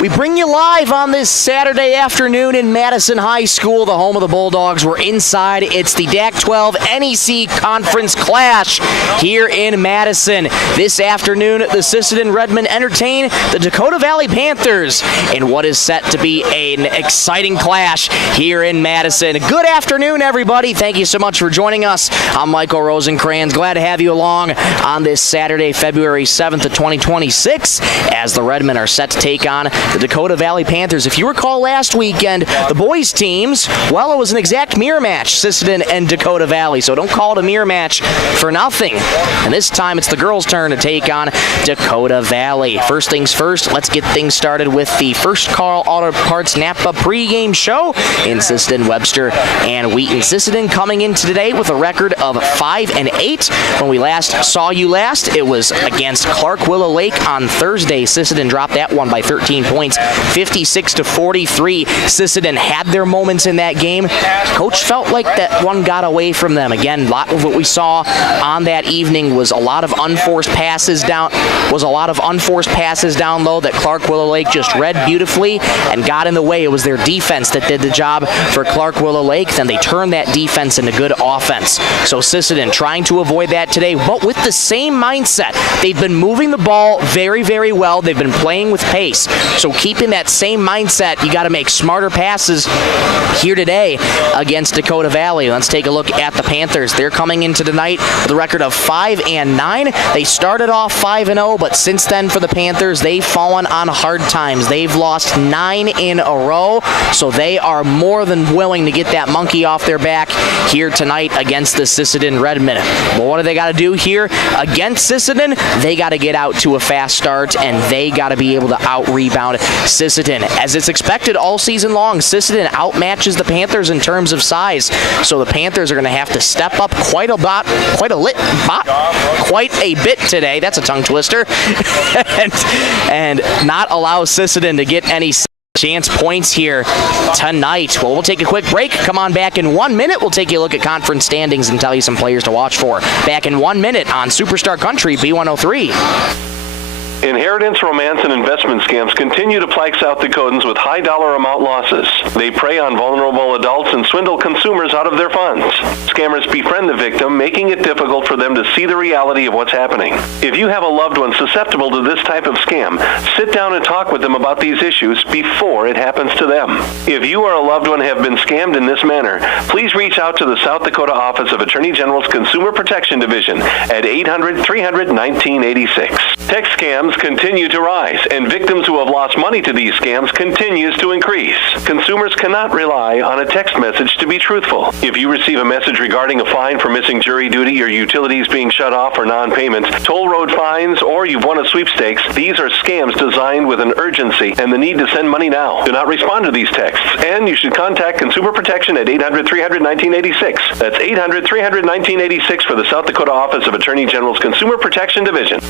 We bring you live on this Saturday afternoon in Madison High School, the home of the Bulldogs. We're inside. It's the DAC-12 NEC Conference Clash here in Madison. This afternoon, the Sisseton Redmen entertain the Dakota Valley Panthers in what is set to be an exciting clash here in Madison. Good afternoon, everybody. Thank you so much for joining us. I'm Michael Rosencrans. Glad to have you along on this Saturday, February 7th of 2026, as the Redmen are set to take on the Dakota Valley Panthers. If you recall last weekend, the boys' teams, well, it was an exact mirror match, Sisseton and Dakota Valley, so don't call it a mirror match for nothing. And this time it's the girls' turn to take on Dakota Valley. First things first, let's get things started with the First Carl Auto Parts Napa pregame show in Sisseton, Webster, and Wheaton. Sisseton coming in today with a record of 5-8. When we last saw you it was against Clark Willow Lake on Thursday. Sisseton dropped that one by 13 points, 56-43. Sisseton had their moments in that game. Coach felt like that one got away from them. Again, a lot of what we saw on that evening was a lot of unforced passes down low that Clark Willow Lake just read beautifully and got in the way. It was their defense that did the job for Clark Willow Lake. Then they turned that defense into good offense. So Sisseton trying to avoid that today, but with the same mindset. They've been moving the ball very, very well. They've been playing with pace. So keeping that same mindset, you got to make smarter passes here today against Dakota Valley. Let's take a look at the Panthers. They're coming into tonight with a record of 5-9. They started off 5-0, but since then for the Panthers, they've fallen on hard times. They've lost 9 in a row, so they are more than willing to get that monkey off their back here tonight against the Sisseton Redmen. But what do they got to do here against Sisseton? They got to get out to a fast start, and they got to be able to out-rebound Sisseton. As it's expected all season long, Sisseton outmatches the Panthers in terms of size, so the Panthers are going to have to step up quite a bit today. That's a tongue twister. and not allow Sisseton to get any chance points here tonight. Well, we'll take a quick break. Come on back in 1 minute. We'll take you a look at conference standings and tell you some players to watch for. Back in 1 minute on Superstar Country B103. Inheritance, romance, and investment scams continue to plague South Dakotans with high dollar amount losses. They prey on vulnerable adults and swindle consumers out of their funds. Scammers befriend the victim, making it difficult for them to see the reality of what's happening. If you have a loved one susceptible to this type of scam, sit down and talk with them about these issues before it happens to them. If you or a loved one have been scammed in this manner, please reach out to the South Dakota Office of Attorney General's Consumer Protection Division at 800-300-1986. Text scams continue to rise, and victims who have lost money to these scams continues to increase. Consumers cannot rely on a text message to be truthful. If you receive a message regarding a fine for missing jury duty or utilities being shut off for non-payment, toll road fines, or you've won a sweepstakes, these are scams designed with an urgency and the need to send money now. Do not respond to these texts, and you should contact Consumer Protection at 800-300-1986. That's 800-300-1986 for the South Dakota Office of Attorney General's Consumer Protection Division.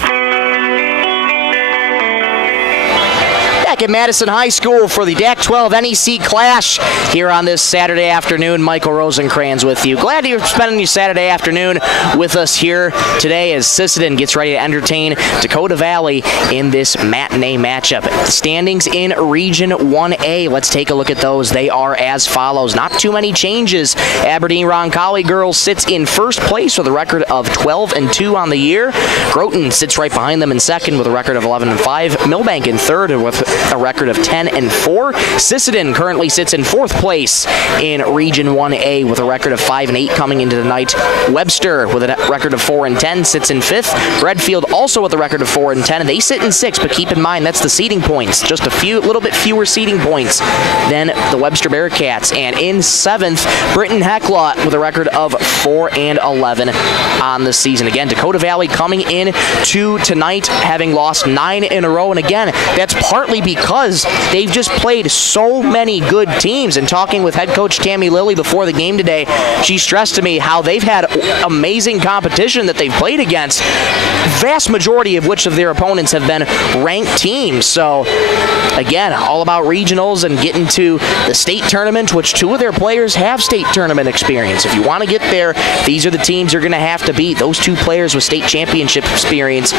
Back at Madison High School for the DAC-12 NEC Clash here on this Saturday afternoon. Michael Rosencrans with you. Glad you're spending your Saturday afternoon with us here today as Sisseton gets ready to entertain Dakota Valley in this matinee matchup. Standings in Region 1A. Let's take a look at those. They are as follows. Not too many changes. Aberdeen Roncalli girls sits in first place with a record of 12-2 on the year. Groton sits right behind them in second with a record of 11-5. Millbank in third with a record of 10-4. Sisseton currently sits in fourth place in Region 1A with a record of 5-8 coming into the night. Webster with a record of 4-10 sits in fifth. Redfield also with a record of 4-10, and they sit in sixth, but keep in mind that's the seeding points. Just a little bit fewer seeding points than the Webster Bearcats. And in seventh, Britton Hecla with a record of 4-11 on the season. Again, Dakota Valley coming in to tonight having lost 9 in a row, and again, that's partly because they've just played so many good teams. And talking with head coach Tammy Lilly before the game today, she stressed to me how they've had amazing competition that they've played against, vast majority of which of their opponents have been ranked teams. So again, all about regionals and getting to the state tournament, which 2 of their players have state tournament experience. If you want to get there, these are the teams you're going to have to beat. Those 2 players with state championship experience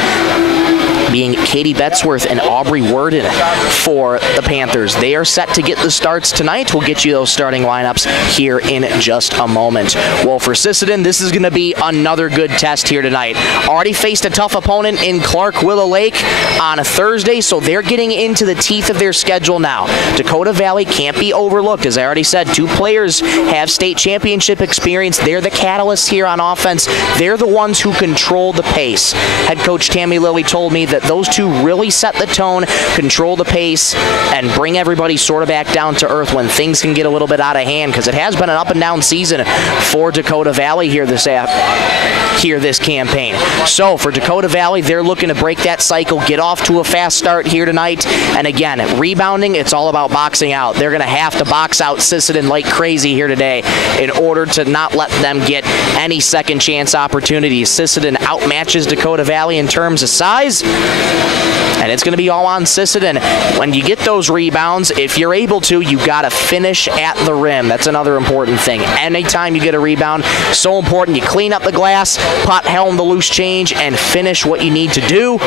being Katie Betzworth and Aubrey Worden for the Panthers. They are set to get the starts tonight. We'll get you those starting lineups here in just a moment. Well, for Sisseton, this is going to be another good test here tonight. Already faced a tough opponent in Clark Willow Lake on a Thursday, so they're getting into the teeth of their schedule now. Dakota Valley can't be overlooked. As I already said, 2 players have state championship experience. They're the catalysts here on offense. They're the ones who control the pace. Head coach Tammy Lilly told me that those 2 really set the tone, control the pace, and bring everybody sort of back down to earth when things can get a little bit out of hand, because it has been an up and down season for Dakota Valley here this campaign. So for Dakota Valley, they're looking to break that cycle, get off to a fast start here tonight. And again, rebounding, it's all about boxing out. They're going to have to box out Sisseton like crazy here today in order to not let them get any second chance opportunities. Sisseton outmatches Dakota Valley in terms of size, and it's going to be all on Sisseton. When you get those rebounds, if you're able to, you got to finish at the rim. That's another important thing. Anytime you get a rebound, so important. You clean up the glass, pot helm the loose change, and finish what you need to do.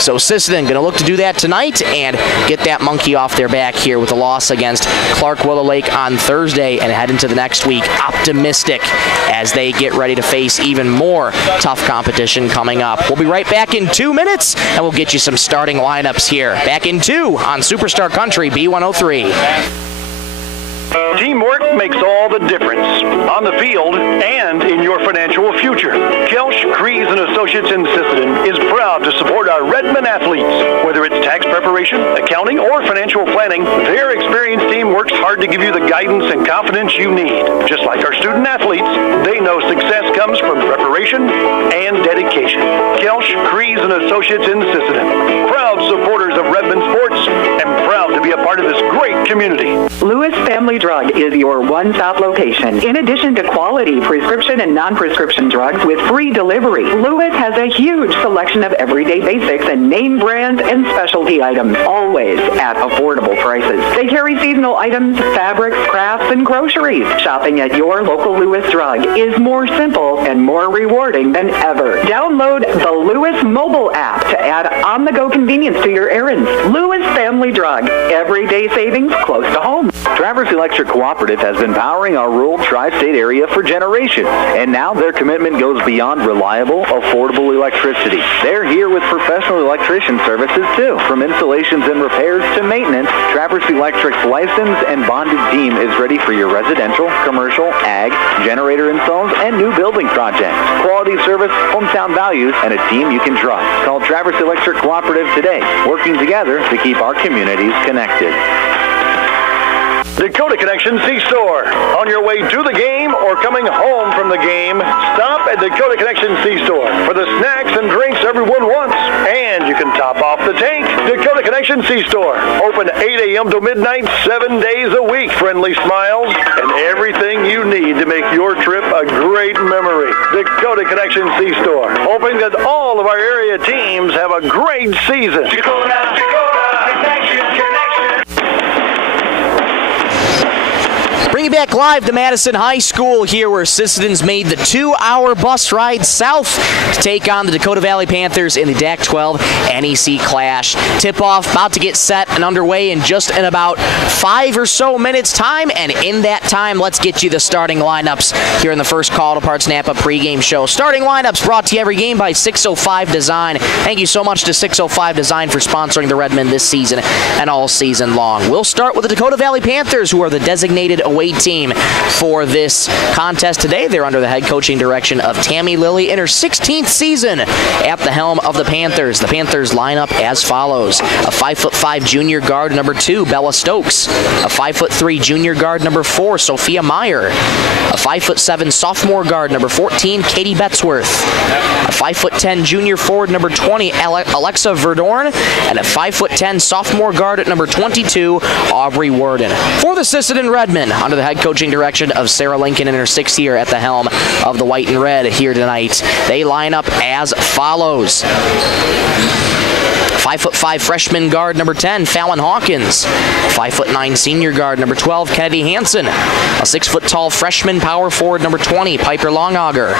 So Sisseton going to look to do that tonight and get that monkey off their back here with a loss against Clark Willow Lake on Thursday, and head into the next week optimistic as they get ready to face even more tough competition coming up. We'll be right back in 2 minutes, and we'll get you some starting lineups here. Back in 2 on Superstar Country B103. Teamwork makes all the difference on the field and in your financial future. Kelsch, Kreese & Associates in Sisseton is proud to support our Redmond athletes. Whether it's tax preparation, accounting, or financial planning, their experienced team works hard to give you the guidance and confidence you need. Just like our student athletes, they know success comes from preparation and dedication. Kelsch, Kreese & Associates in Sisseton, proud supporters of Redmond sports and proud to be a part of this great community. Lewis Family Drug is your one-stop location. In addition to quality prescription and non-prescription drugs with free delivery, Lewis has a huge selection of everyday basics and name brands and specialty items, always at affordable prices. They carry seasonal items, fabrics, crafts, and groceries. Shopping at your local Lewis Drug is more simple and more rewarding than ever. Download the Lewis mobile app to add on-the-go convenience to your errands. Lewis Family Drug, everyday savings close to home. Traverse Electric Cooperative has been powering our rural tri-state area for generations, and now their commitment goes beyond reliable, affordable electricity. They're here with professional electrician services too. From installations and repairs to maintenance, Traverse Electric's licensed and bonded team is ready for your residential, commercial, ag, generator installs, and new building projects. Quality service, hometown values, and a team you can trust. Call Traverse Electric Cooperative today, working together to keep our communities connected. Dakota Connection C-Store. On your way to the game or coming home from the game, stop at Dakota Connection C-Store for the snacks and drinks everyone wants. And you can top off the tank. Dakota Connection C-Store. Open 8 a.m. to midnight, 7 days a week. Friendly smiles and everything you need to make your trip a great memory. Dakota Connection C-Store. Hoping that all of our area teams have a great season. Dakota Connection. Bring you back live to Madison High School here, where Sisseton's made the 2-hour bus ride south to take on the Dakota Valley Panthers in the DAC-12 NEC Clash. Tip-off about to get set and underway in just in about 5 or so minutes time, and in that time, let's get you the starting lineups here in the first Call to Parts Napa pregame show. Starting lineups brought to you every game by 605 Design. Thank you so much to 605 Design for sponsoring the Redmen this season and all season long. We'll start with the Dakota Valley Panthers, who are the designated away team for this contest today. They're under the head coaching direction of Tammy Lilly in her 16th season at the helm of the Panthers. The Panthers line up as follows. A 5'5" junior guard, number 2, Bella Stokes. A 5'3" junior guard, number 4, Sophia Meyer. A 5'7" sophomore guard, number 14, Katie Betzworth. A 5'10" junior forward, number 20, Alexa Verdorn. And a 5'10" sophomore guard at number 22, Aubrey Worden. For the Sisseton Redmen, under the head coaching direction of Sarah Lincoln in her 6th year at the helm of the White and Red here tonight, they line up as follows. 5'5" freshman guard, number 10, Fallon Hawkins. 5'9" senior guard, number 12, Kennedy Hansen. A 6-foot-tall freshman power forward, number 20, Piper Longauger.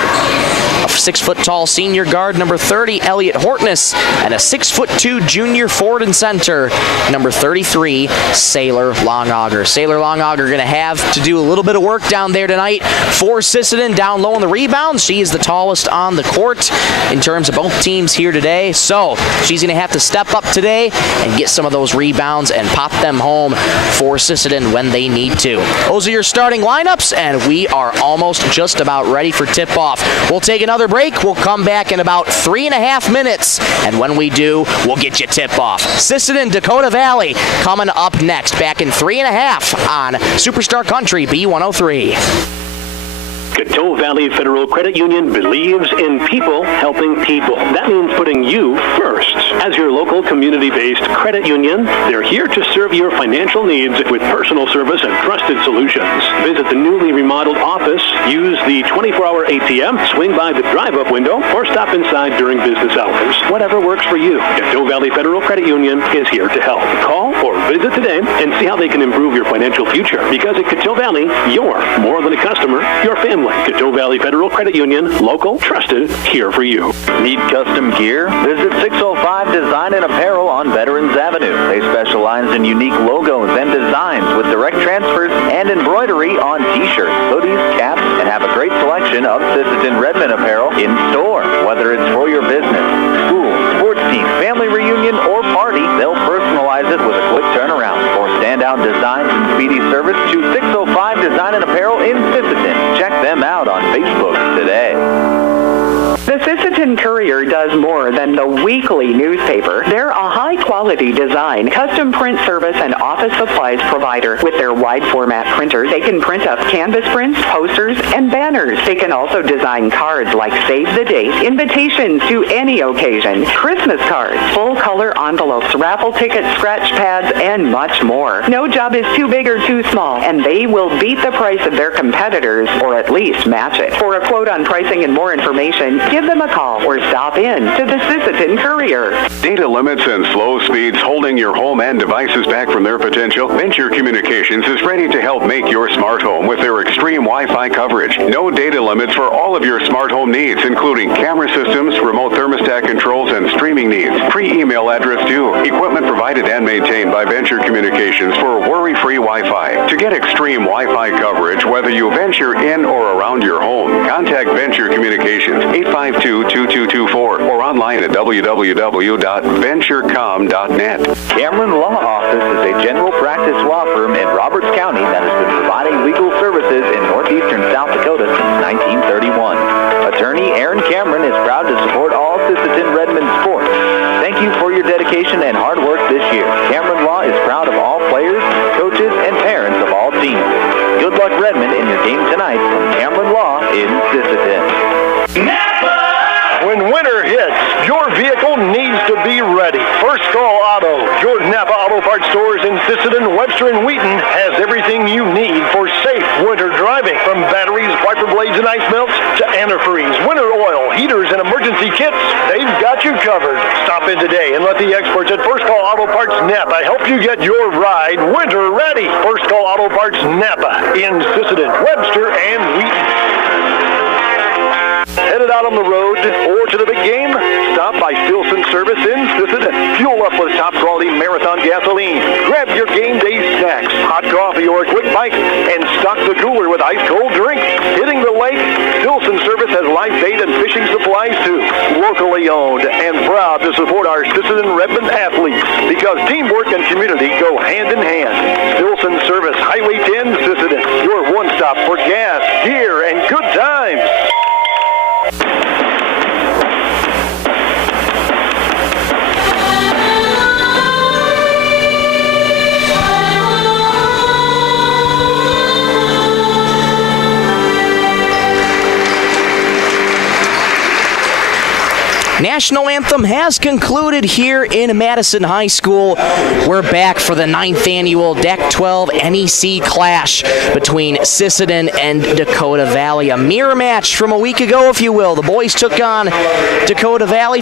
A 6-foot-tall senior guard, number 30, Elliot Hortness. And a 6'2" junior forward and center, number 33, Sailor Longauger. Sailor Longauger going to have to do a little bit of work down there tonight for Sisseton, down low on the rebounds. She is the tallest on the court in terms of both teams here today. So she's going to have to step up today and get some of those rebounds and pop them home for Sisseton when they need to. Those are your starting lineups, and we are almost just about ready for tip-off. We'll take another break. We'll come back in about 3.5 minutes, and when we do, we'll get you tip-off. Sisseton, Dakota Valley coming up next, back in 3.5 on Superstar Country B103. Dakota Valley Federal Credit Union believes in people helping people. That means putting you first. As your local community-based credit union, they're here to serve your financial needs with personal service and trusted solutions. Visit the newly remodeled office, use the 24-hour ATM, swing by the drive-up window, or stop inside during business hours. Whatever works for you, Dakota Valley Federal Credit Union is here to help. Call or visit today and see how they can improve your financial future. Because at Coteau Valley, you're more than a customer, you're family. Coteau Valley Federal Credit Union, local, trusted, here for you. Need custom gear? Visit 605 Design and Apparel on Veterans Avenue. They specialize in unique logos and designs with direct transfers and embroidery on t-shirts, hoodies, caps, and have a great selection of Sisseton Redmond apparel in store. Whether it's for your business, school, sports team, family reunion, or party, they'll personalize it with a quick turnaround. For standout designs and speedy service, choose 605 Design and Apparel in Sisseton. Check them out on Facebook today. The Sisseton Courier does more than the weekly newspaper. They're a high-quality design, custom print service, and office supplies provider. With their wide-format printers, they can print up canvas prints, posters, and banners. They can also design cards like Save the Date, invitations to any occasion, Christmas cards, full-color envelopes, raffle tickets, scratch pads, and much more. No job is too big or too small, and they will beat the price of their competitors, or at least match it. For a quote on pricing and more information, give them a call or stop in to the Sisseton Courier. Data limits and slow speeds holding your home and devices back from their potential? Venture Communications is ready to help make your smart home with their extreme Wi-Fi coverage. No data limits for all of your smart home needs, including camera systems, remote thermostat controls, and streaming needs. Free email address too. Equipment provided and maintained by Venture Communications for worry-free Wi-Fi. To get extreme Wi-Fi coverage, whether you venture in or around your home, contact Venture Communications 852-2224 or online at www.venturecom.net. Cameron Law Office is a general practice law firm in Roberts County that has been providing legal services in northeastern South Dakota since 1931. Attorney Aaron Cameron is proud to support all Sisseton Redmond sports. Thank you for your dedication and hard work this year. Cameron Law is proud of all players, coaches, and parents of all teams. Good luck, Redmond, in your game tonight from Cameron Law in Sisseton. When winter hits, your vehicle needs to be ready. First Call Auto, your Napa Auto Parts stores in Sisseton, Webster, and Wheaton has everything you need for safe winter driving. From batteries, wiper blades, and ice melts to antifreeze, winter oil, heaters, and emergency kits, they've got you covered. Stop in today and let the experts at First Call Auto Parts Napa help you get your ride winter ready. First Call Auto Parts Napa in Sisseton, Webster, and Wheaton. Headed out on the road or to the big game? Stop by Stilson Service in Sisseton. Fuel up with top-quality Marathon gasoline. Grab your game day snacks, hot coffee, or a quick bite, and stock the cooler with ice-cold drinks. Hitting the lake? Stilson Service has life bait and fishing supplies, too. Locally owned and proud to support our Sisseton Redmond athletes because teamwork and community go hand in hand. Stilson Service, Highway 10, Sisseton. stop for gas, gear, and good times. National anthem has concluded here in Madison High School. We're back for the 9th annual DAC 12 NEC clash between Sisseton and Dakota Valley. A mirror match from a week ago, if you will. The boys took on Dakota Valley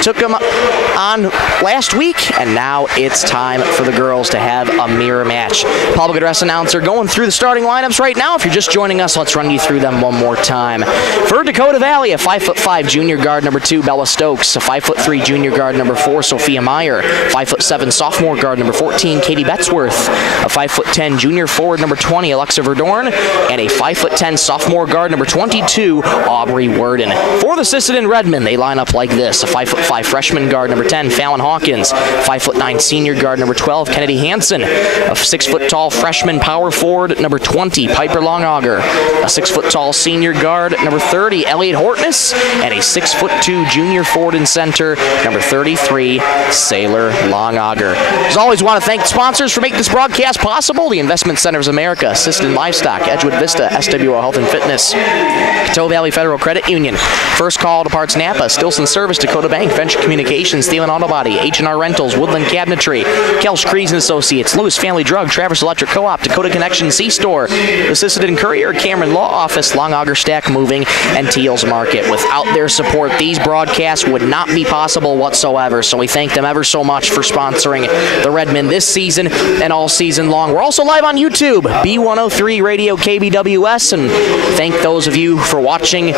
took them on last week, and now it's time for the girls to have a mirror match. Public address announcer going through the starting lineups right now. If you're just joining us, let's run you through them one more time. For Dakota Valley, a 5'5" junior guard number 2, Bella Stokes, a 5'3" junior guard number 4, Sophia Meyer, 5'7" sophomore guard number 14, Katie Betzworth, a 5'10" junior forward number 20, Alexa Verdorn, and a 5'10" sophomore guard number 22, Aubrey Worden. For the Sisseton Redmen, they line up like this: a 5'5" freshman guard number 10, Fallon Hawkins, 5'9" senior guard number 12, Kennedy Hansen, a 6-foot-tall freshman power forward number 20, Piper Longauger, a 6-foot-tall senior guard number 30, Elliot Hortness, and a 6'2" junior forward and center number 33, Sailor Longauger. As always, want to thank the sponsors for making this broadcast possible: the Investment Centers of America, Sisseton Livestock, Edgewood Vista, SWO Health and Fitness, Coteau Valley Federal Credit Union, First Call to Parts Napa, Stilson Service, Dakota Bank, Venture Communications, Thielen Auto Body, H&R Rentals, Woodland Cabinetry, Kelsch Crees & Associates, Lewis Family Drug, Traverse Electric Co-op, Dakota Connection C-Store, the Sisseton Courier, Cameron Law Office, Longauger Stack Moving, and Teals Market. Without their support, these broadcasts would not be possible whatsoever, so we thank them ever so much for sponsoring the Redmen this season and all season long. We're also live on YouTube, B103 Radio KBWS, and thank those of you for watching,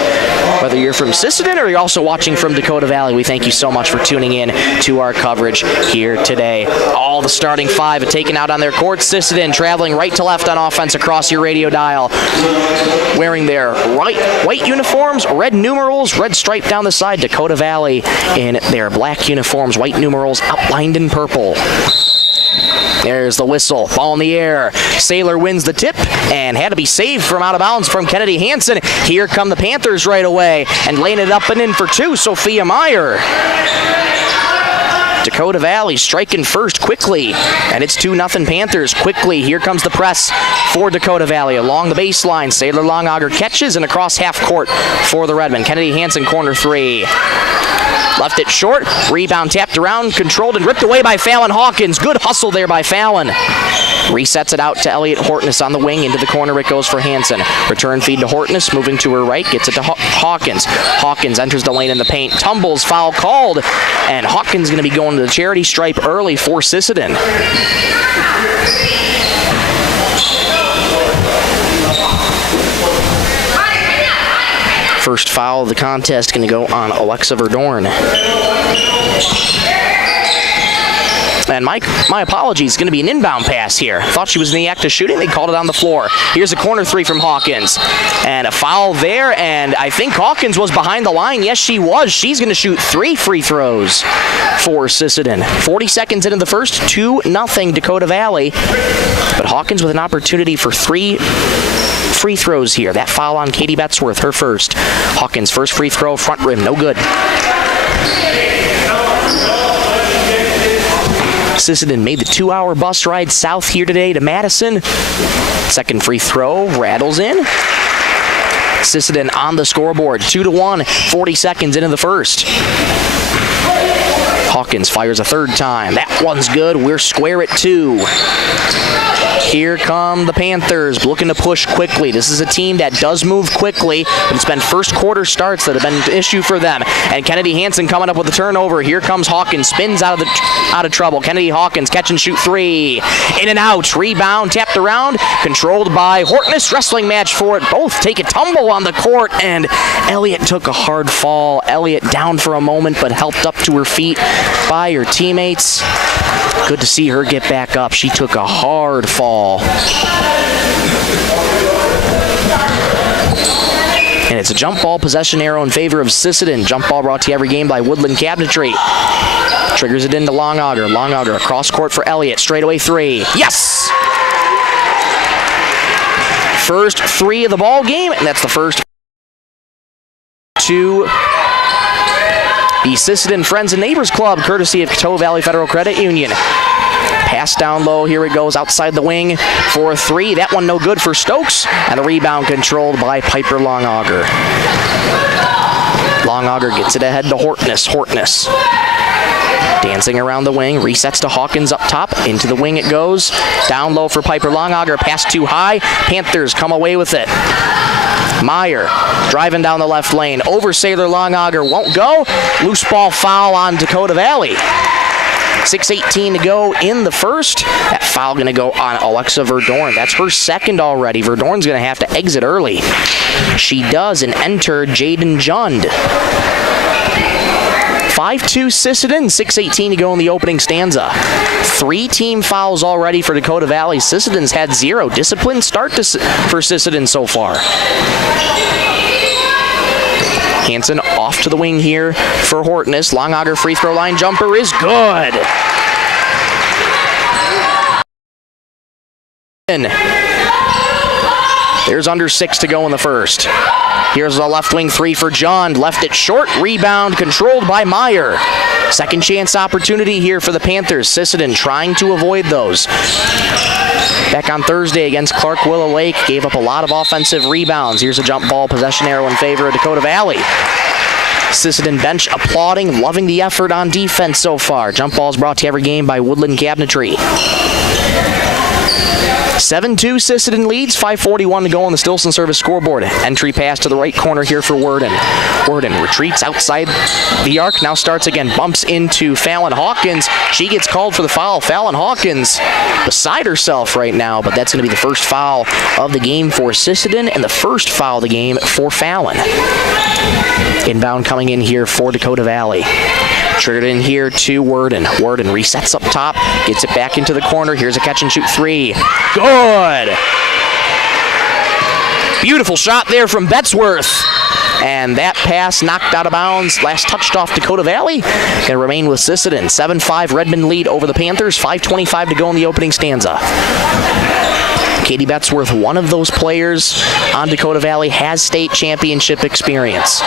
whether you're from Sisseton or you're also watching from Dakota Valley. We thank you so much for tuning in to our coverage here today. All the starting five are taken out on their court. Sisseton traveling right to left on offense across your radio dial, wearing their white uniforms, red numerals, red stripe down the side. Dakota Valley in their black uniforms, white numerals outlined in purple. There's the whistle. Ball in the air. Sailor wins the tip and had to be saved from out of bounds from Kennedy Hansen. Here come the Panthers right away and laying it up and in for 2, Sophia Meyer. Dakota Valley striking first quickly, and it's 2-0 Panthers. Quickly, here comes the press for Dakota Valley. Along the baseline, Sailor Longauger catches and across half court for the Redmen. Kennedy Hansen, corner 3. Left it short, rebound tapped around, controlled and ripped away by Fallon Hawkins. Good hustle there by Fallon. Resets it out to Elliot Hortness on the wing. Into the corner it goes for Hansen. Return feed to Hortness, moving to her right, gets it to Hawkins. Hawkins enters the lane in the paint, tumbles, foul called, and Hawkins going to be going to the charity stripe early for Sisseton. First foul of the contest going to go on Alexa Verdorn. And my apologies, going to be an inbound pass here. Thought she was in the act of shooting. They called it on the floor. Here's a corner 3 from Hawkins. And a foul there, and I think Hawkins was behind the line. Yes, she was. She's going to shoot 3 free throws for Sisseton. 40 seconds into the first, 2-0 Dakota Valley. But Hawkins with an opportunity for 3 free throws here. That foul on Katie Betzworth, her first. Hawkins' first free throw, front rim, no good. Sisseton made the 2-hour bus ride south here today to Madison. Second free throw, rattles in. Sisseton on the scoreboard, 2-1, 40 seconds into the first. Hawkins fires a third time. That one's good. We're square at 2. Here come the Panthers, looking to push quickly. This is a team that does move quickly, but it's been first quarter starts that have been an issue for them. And Kennedy Hansen coming up with a turnover. Here comes Hawkins, spins out of trouble. Kennedy Hawkins, catch and shoot 3. In and out, rebound, tapped around, controlled by Hortness. Wrestling match for it. Both take a tumble on the court, and Elliott took a hard fall. Elliott down for a moment, but helped up to her feet by her teammates. Good to see her get back up. She took a hard fall. And it's a jump ball possession arrow in favor of Sisseton. Jump ball brought to you every game by Woodland Cabinetry. Triggers it into Longauger. Longauger across court for Elliott. Straightaway 3. Yes! first 3 of the ball game, and that's the first to the Sisseton Friends and Neighbors Club, courtesy of Coteau Valley Federal Credit Union. Pass down low, here it goes, outside the wing for 3. That one no good for Stokes, and the rebound controlled by Piper Longauger. Longauger gets it ahead to Hortness. Dancing around the wing, resets to Hawkins up top, into the wing it goes. Down low for Piper Longauger, pass too high. Panthers come away with it. Meyer driving down the left lane, over Sailor Longauger, won't go. Loose ball foul on Dakota Valley. 6:18 to go in the first. That foul going to go on Alexa Verdorn. That's her second already. Verdorn's going to have to exit early. She does, and enter Jaden Jund. 5-2 Sisseton, 6:18 to go in the opening stanza. 3 team fouls already for Dakota Valley. Sisseton's had 0. Disciplined start for Sisseton so far. Hansen off to the wing here for Hortness. Longauger free throw line jumper is good. There's under 6 to go in the first. Here's a left wing 3 for John. Left it short. Rebound controlled by Meyer. Second chance opportunity here for the Panthers. Sisseton trying to avoid those. Back on Thursday against Clark Willow Lake, gave up a lot of offensive rebounds. Here's a jump ball, possession arrow in favor of Dakota Valley. Sisseton bench applauding, loving the effort on defense so far. Jump balls brought to every game by Woodland Cabinetry. 7-2 Sisseton leads, 5:41 to go on the Stilson service scoreboard. Entry pass to the right corner here for Worden. Worden retreats outside the arc, now starts again, bumps into Fallon Hawkins. She gets called for the foul. Fallon Hawkins beside herself right now, but that's going to be the first foul of the game for Sisseton and the first foul of the game for Fallon. Inbound coming in here for Dakota Valley. Triggered in here to Worden. Worden resets up top, gets it back into the corner. Here's a catch and shoot 3. Good! Beautiful shot there from Betzworth. And that pass knocked out of bounds. Last touched off Dakota Valley. Going to remain with Sisseton. 7-5 Redmond lead over the Panthers. 5:25 to go in the opening stanza. Katie Betzworth, one of those players on Dakota Valley, has state championship experience.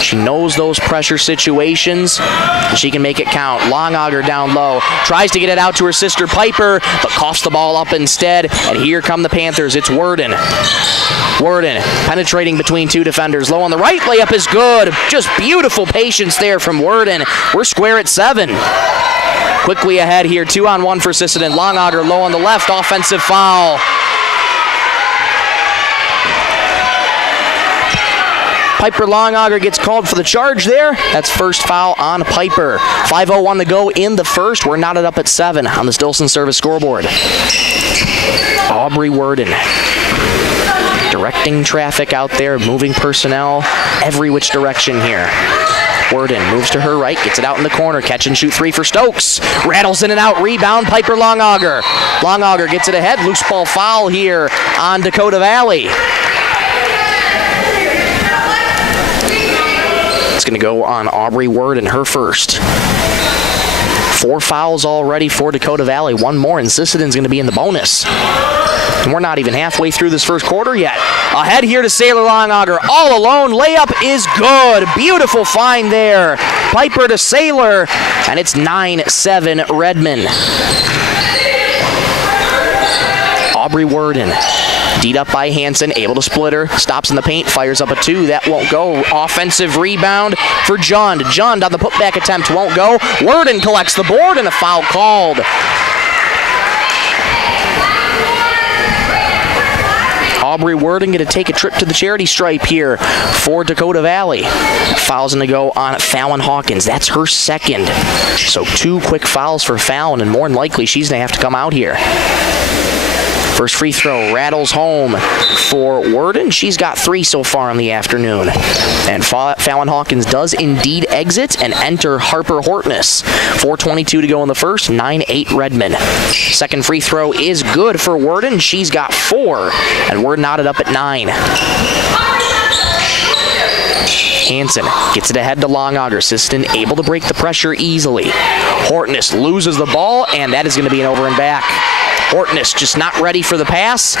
She knows those pressure situations, and she can make it count. Longauger down low, tries to get it out to her sister Piper, but coughs the ball up instead, and here come the Panthers. It's Worden. Worden penetrating between 2 defenders. Low on the right, layup is good. Just beautiful patience there from Worden. We're square at 7. Quickly ahead here, 2-on-1 for Sisseton. Longauger low on the left, offensive foul. Piper Longauger gets called for the charge there. That's first foul on Piper. 5:01 to go in the first. We're knotted up at 7 on the Stilson service scoreboard. Aubrey Worden directing traffic out there, moving personnel every which direction here. Worden moves to her right, gets it out in the corner. Catch and shoot 3 for Stokes. Rattles in and out, rebound, Piper Longauger. Longauger gets it ahead. Loose ball foul here on Dakota Valley. It's going to go on Aubrey Worden, her first. 4 fouls already for Dakota Valley. 1 more, and Sisseton's going to be in the bonus. And we're not even halfway through this first quarter yet. Ahead here to Sailor Longauger. All alone. Layup is good. Beautiful find there. Piper to Sailor. And it's 9-7 Redmond. Aubrey Worden. D'd up by Hansen. Able to split her. Stops in the paint. Fires up a 2. That won't go. Offensive rebound for Jund. Jund on the putback attempt. Won't go. Worden collects the board and a foul called. Aubrey Worden going to take a trip to the charity stripe here for Dakota Valley. Foul's going to go on Fallon Hawkins. That's her second. So 2 quick fouls for Fallon, and more than likely she's going to have to come out here. First free throw rattles home for Worden. She's got 3 so far in the afternoon. And Fallon Hawkins does indeed exit and enter Harper Hortness. 4:22 to go in the first, 9-8 Redmond. Second free throw is good for Worden. She's got 4, and we're knotted up at 9. Hansen gets it ahead to Longauger. Sisseton able to break the pressure easily. Hortness loses the ball, and that is going to be an over and back. Hortness just not ready for the pass.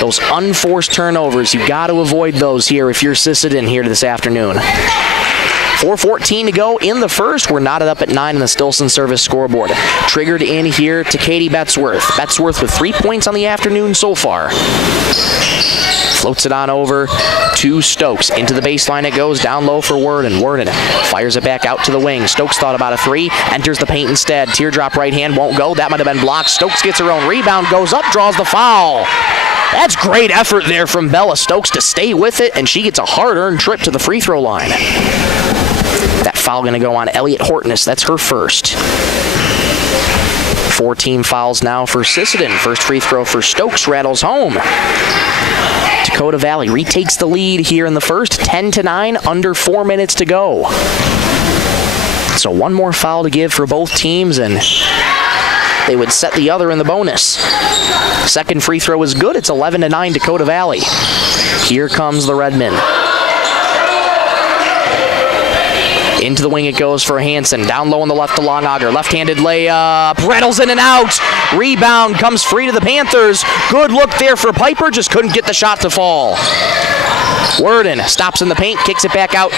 Those unforced turnovers, you got to avoid those here if you're Sisseton here this afternoon. 4:14 to go in the first. We're knotted up at 9 in the Stillson service scoreboard. Triggered in here to Katie Betzworth. Betzworth with 3 points on the afternoon so far. Floats it on over to Stokes. Into the baseline it goes, down low for Worden. Worden fires it back out to the wing. Stokes thought about a three, enters the paint instead. Teardrop right hand won't go. That might have been blocked. Stokes gets her own rebound, goes up, draws the foul. That's great effort there from Bella Stokes to stay with it, and she gets a hard-earned trip to the free throw line. That foul going to go on Elliot Hortness. That's her first. 4 team fouls now for Sisseton. First free throw for Stokes rattles home. Dakota Valley retakes the lead here in the first, 10-9, under 4 minutes to go. So one more foul to give for both teams, and they would set the other in the bonus. Second free throw is good. It's 11-9 Dakota Valley. Here comes the Redmen. Into the wing it goes for Hansen. Down low on the left to Longauger. Left-handed layup. Rattles in and out. Rebound comes free to the Panthers. Good look there for Piper. Just couldn't get the shot to fall. Worden stops in the paint. Kicks it back out.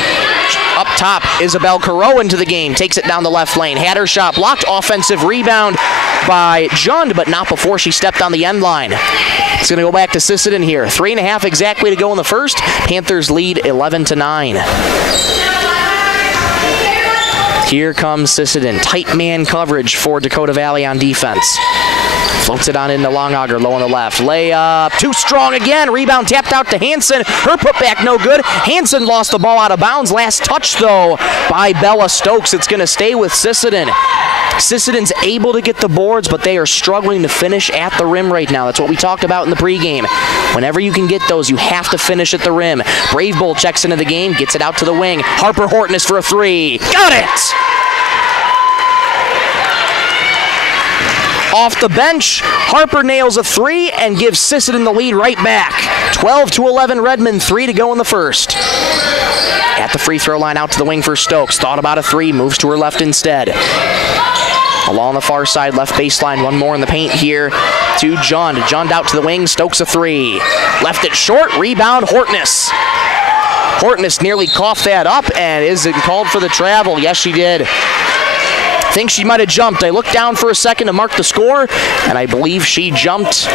Up top, Isabel Carreau into the game. Takes it down the left lane. Had her shot blocked. Offensive rebound by Jund, but not before she stepped on the end line. It's going to go back to Sisseton here. 3.5 exactly to go in the first. Panthers lead 11-9. Here comes Sisseton. Tight man coverage for Dakota Valley on defense. Floats it on into Longauger, low on the left. Layup, too strong again. Rebound tapped out to Hansen. Her putback no good. Hansen lost the ball out of bounds. Last touch, though, by Bella Stokes. It's going to stay with Sisseton. Sisseton's able to get the boards, but they are struggling to finish at the rim right now. That's what we talked about in the pregame. Whenever you can get those, you have to finish at the rim. Brave Bull checks into the game, gets it out to the wing. Harper Hortness for a three. Got it! Off the bench, Harper nails a three and gives Sisseton the lead right back. 12-11 Redmond, 3 to go in the first. At the free throw line, out to the wing for Stokes. Thought about a three, moves to her left instead. Along the far side, left baseline, one more in the paint here to Jund. Jund out to the wing, Stokes a three. Left it short, rebound, Hortness. Hortness nearly coughed that up, and is it called for the travel? Yes, she did. I think she might have jumped. I looked down for a second to mark the score, and I believe she jumped.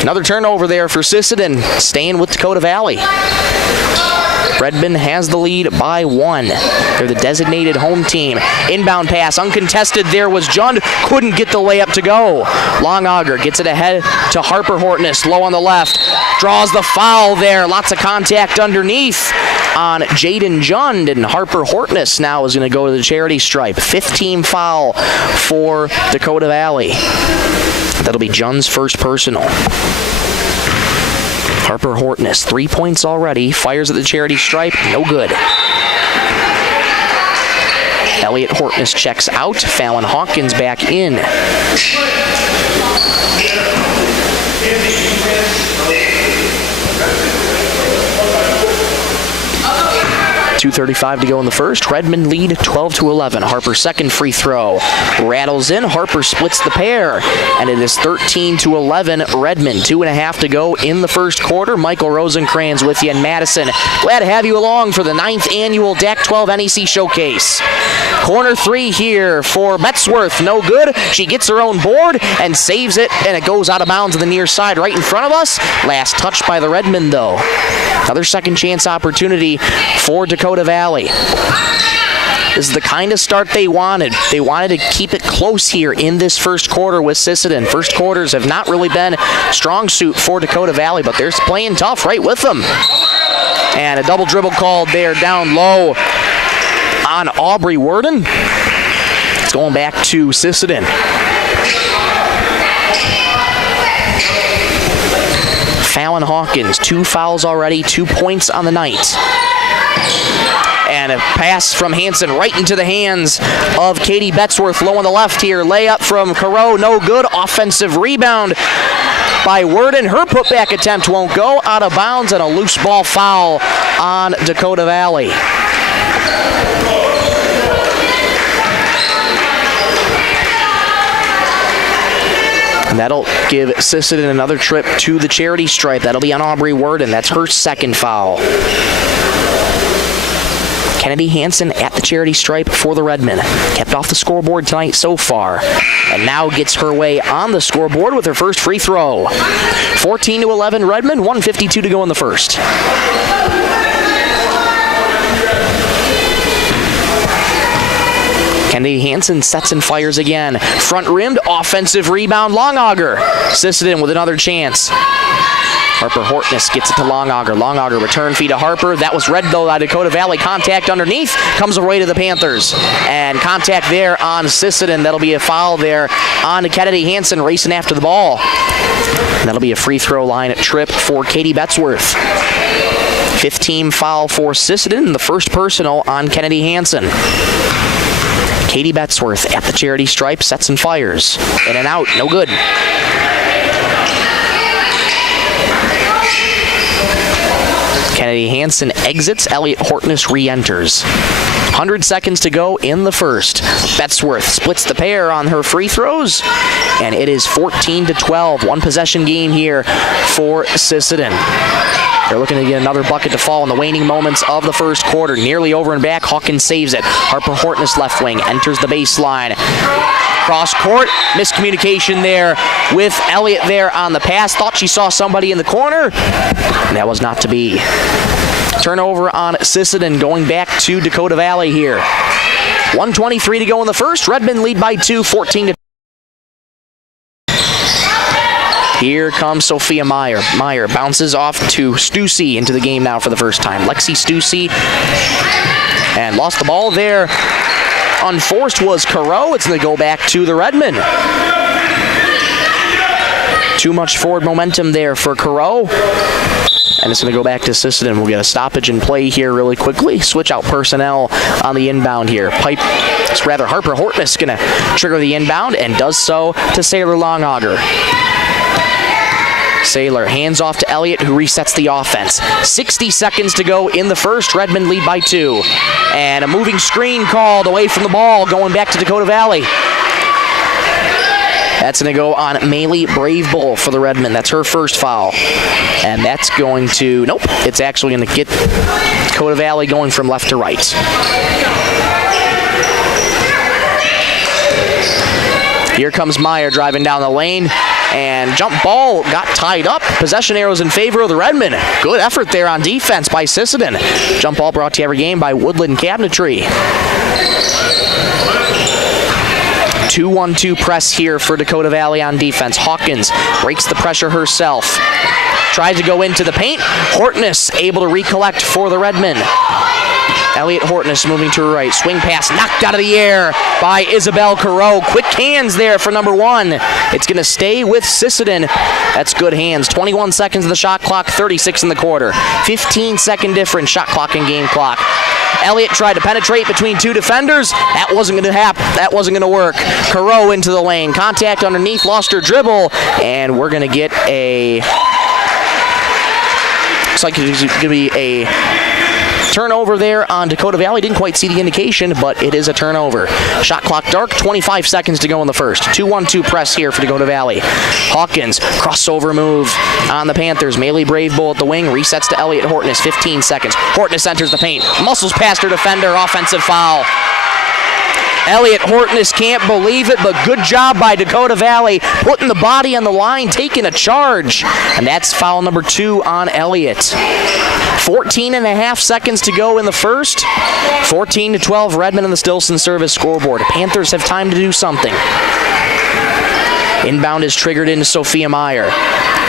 Another turnover there for Sisseton, staying with Dakota Valley. Redmond has the lead by 1. They're the designated home team. Inbound pass, uncontested. There was Jund. Couldn't get the layup to go. Longauger gets it ahead to Harper Hortness. Low on the left. Draws the foul there. Lots of contact underneath on Jaden Jund. And Harper Hortness now is going to go to the charity stripe. 15 foul for Dakota Valley. That'll be Jund's first personal. Harper Hortness, 3 points already. Fires at the charity stripe, no good. Elliot Hortness checks out. Fallon Hawkins back in. 2:35 to go in the first. Redmond lead 12-11. Harper's second free throw rattles in. Harper splits the pair, and it is 13-11 Redmond. 2.5 to go in the first quarter. Michael Rosenkrantz with you in Madison. Glad to have you along for the 9th annual DAC 12 NEC Showcase. Corner three here for Betzworth. No good. She gets her own board and saves it, and it goes out of bounds on the near side right in front of us. Last touch by the Redmond, though. Another second chance opportunity for Dakota Valley. This is the kind of start they wanted. They wanted to keep it close here in this first quarter with Sisseton. First quarters have not really been strong suit for Dakota Valley, but they're playing tough right with them. And a double dribble called there down low on Aubrey Worden. It's going back to Sisseton. Fallon Hawkins, 2 fouls already, 2 points on the night. And a pass from Hansen right into the hands of Katie Betzworth, low on the left here. Layup from Carreau, no good. Offensive rebound by Worden. Her putback attempt won't go. Out of bounds, and a loose ball foul on Dakota Valley. that'll give Sisseton another trip to the charity stripe. That'll be on Aubrey Worden. That's her second foul. Kennedy Hansen at the charity stripe for the Redmen. Kept off the scoreboard tonight so far. And now gets her way on the scoreboard with her first free throw. 14-11 Redmen, 1:52 to go in the first. Kennedy Hansen sets and fires again. Front rimmed, offensive rebound, Longauger. Sisseton with another chance. Harper Hortness gets it to Longauger. Longauger return feed to Harper. That was read though by Dakota Valley. Contact underneath. Comes away to the Panthers. And contact there on Sisseton. That'll be a foul there on Kennedy Hansen racing after the ball. And that'll be a free throw line trip for Katie Betzworth. 15 foul for Sisseton. The first personal on Kennedy Hansen. Katie Betzworth at the charity stripe. Sets and fires. In and out. No good. Kennedy Hansen exits. Elliot Hortness re-enters. 100 seconds to go in the first. Betzworth splits the pair on her free throws, and it is 14-12. One possession game here for Sisseton. They're looking to get another bucket to fall in the waning moments of the first quarter. Nearly over and back. Hawkins saves it. Harper Hortness left wing enters the baseline. Cross court, miscommunication there with Elliott there on the pass. Thought she saw somebody in the corner, and that was not to be. Turnover on Sisseton going back to Dakota Valley here. 1:23 to go in the first. Redmen lead by 2, 14-. Here comes Sophia Meyer. Meyer bounces off to Stussy into the game now for the first time. Lexi Stussy, and lost the ball there. Unforced was Careau. It's going to go back to the Redmen. Too much forward momentum there for Careau. And it's going to go back to Sisseton. We'll get a stoppage in play here really quickly. Switch out personnel on the inbound here. Harper Hortness going to trigger the inbound and does so to Sailor Longauger. Sailor hands off to Elliott, who resets the offense. 60 seconds to go in the first. Redmen lead by 2. And a moving screen called away from the ball, going back to Dakota Valley. That's going to go on Maylee Bravebull for the Redmen. That's her first foul. And that's going to, nope, it's actually going to get Dakota Valley going from left to right. Here comes Meyer driving down the lane. And jump ball got tied up. Possession arrows in favor of the Redmen. Good effort there on defense by Sisseton. Jump ball brought to you every game by Woodland Cabinetry. 2-1-2 press here for Dakota Valley on defense. Hawkins breaks the pressure herself. Tries to go into the paint. Hortness able to recollect for the Redmen. Elliot Hortness moving to her right. Swing pass knocked out of the air by Isabel Careau. Quick hands there for number 1. It's going to stay with Sisseton. That's good hands. 21 seconds in the shot clock, 36 in the quarter. 15-second difference, shot clock and game clock. Elliott tried to penetrate between 2 defenders. That wasn't going to happen. That wasn't going to work. Careau into the lane. Contact underneath, lost her dribble, and we're going to get a... Looks like it's going to be a turnover there on Dakota Valley. Didn't quite see the indication, but it is a turnover. Shot clock dark, 25 seconds to go in the first. 2-1-2 press here for Dakota Valley. Hawkins, crossover move on the Panthers. Maylee Bravebull at the wing, resets to Elliot Hortness, 15 seconds. Hortness enters the paint, muscles past her defender, offensive foul. Elliot Hortness can't believe it, but good job by Dakota Valley, putting the body on the line, taking a charge. And that's foul number 2 on Elliott. 14.5 seconds to go in the first. 14-12, Redmen on the Stilson service scoreboard. Panthers have time to do something. Inbound is triggered into Sophia Meyer.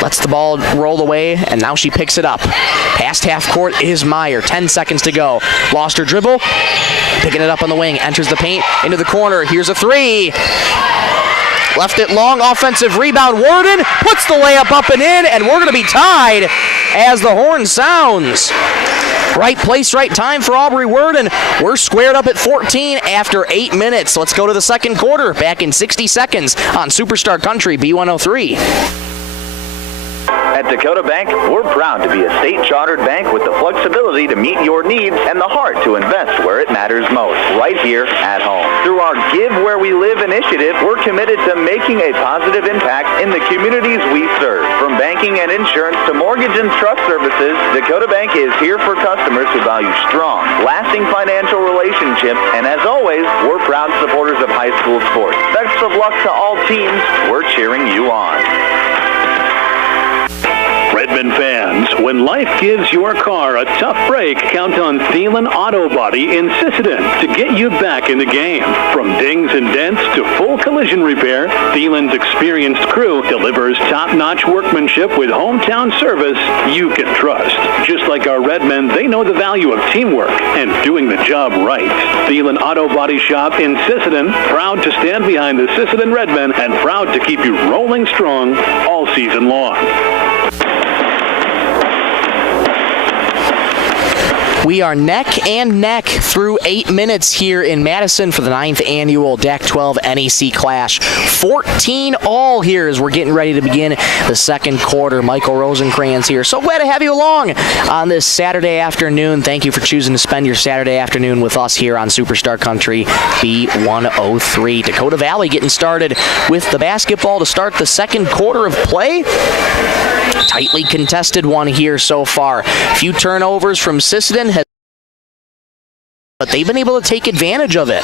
Lets the ball roll away, and now she picks it up. Past half court is Meyer. 10 seconds to go. Lost her dribble. Picking it up on the wing. Enters the paint. Into the corner. Here's a 3. Left it long. Offensive rebound. Worden puts the layup up and in, and we're going to be tied as the horn sounds. Right place, right time for Aubrey Worden. We're squared up at 14 after 8 minutes. Let's go to the second quarter. Back in 60 seconds on Superstar Country B103. At Dakota Bank, we're proud to be a state-chartered bank with the flexibility to meet your needs and the heart to invest where it matters most, right here at home. Through our Give Where We Live initiative, we're committed to making a positive impact in the communities we serve. From banking and insurance to mortgage and trust services, Dakota Bank is here for customers who value strong, lasting financial relationships, and as always, we're proud supporters of high school sports. Best of luck to all teams. We're cheering you on. Redmond fans, when life gives your car a tough break, count on Thielen Auto Body in Sisseton to get you back in the game. From dings and dents to full collision repair, Thielen's experienced crew delivers top-notch workmanship with hometown service you can trust. Just like our Redmen, they know the value of teamwork and doing the job right. Thielen Auto Body Shop in Sisseton, proud to stand behind the Sisseton Redmen and proud to keep you rolling strong all season long. We are neck and neck through 8 minutes here in Madison for the 9th annual DAC 12 NEC Clash. 14 all here as we're getting ready to begin the second quarter. Michael Rosencrans here. So glad to have you along on this Saturday afternoon. Thank you for choosing to spend your Saturday afternoon with us here on Superstar Country B103. Dakota Valley getting started with the basketball to start the second quarter of play. Tightly contested one here so far. A few turnovers from Sisseton, but they've been able to take advantage of it.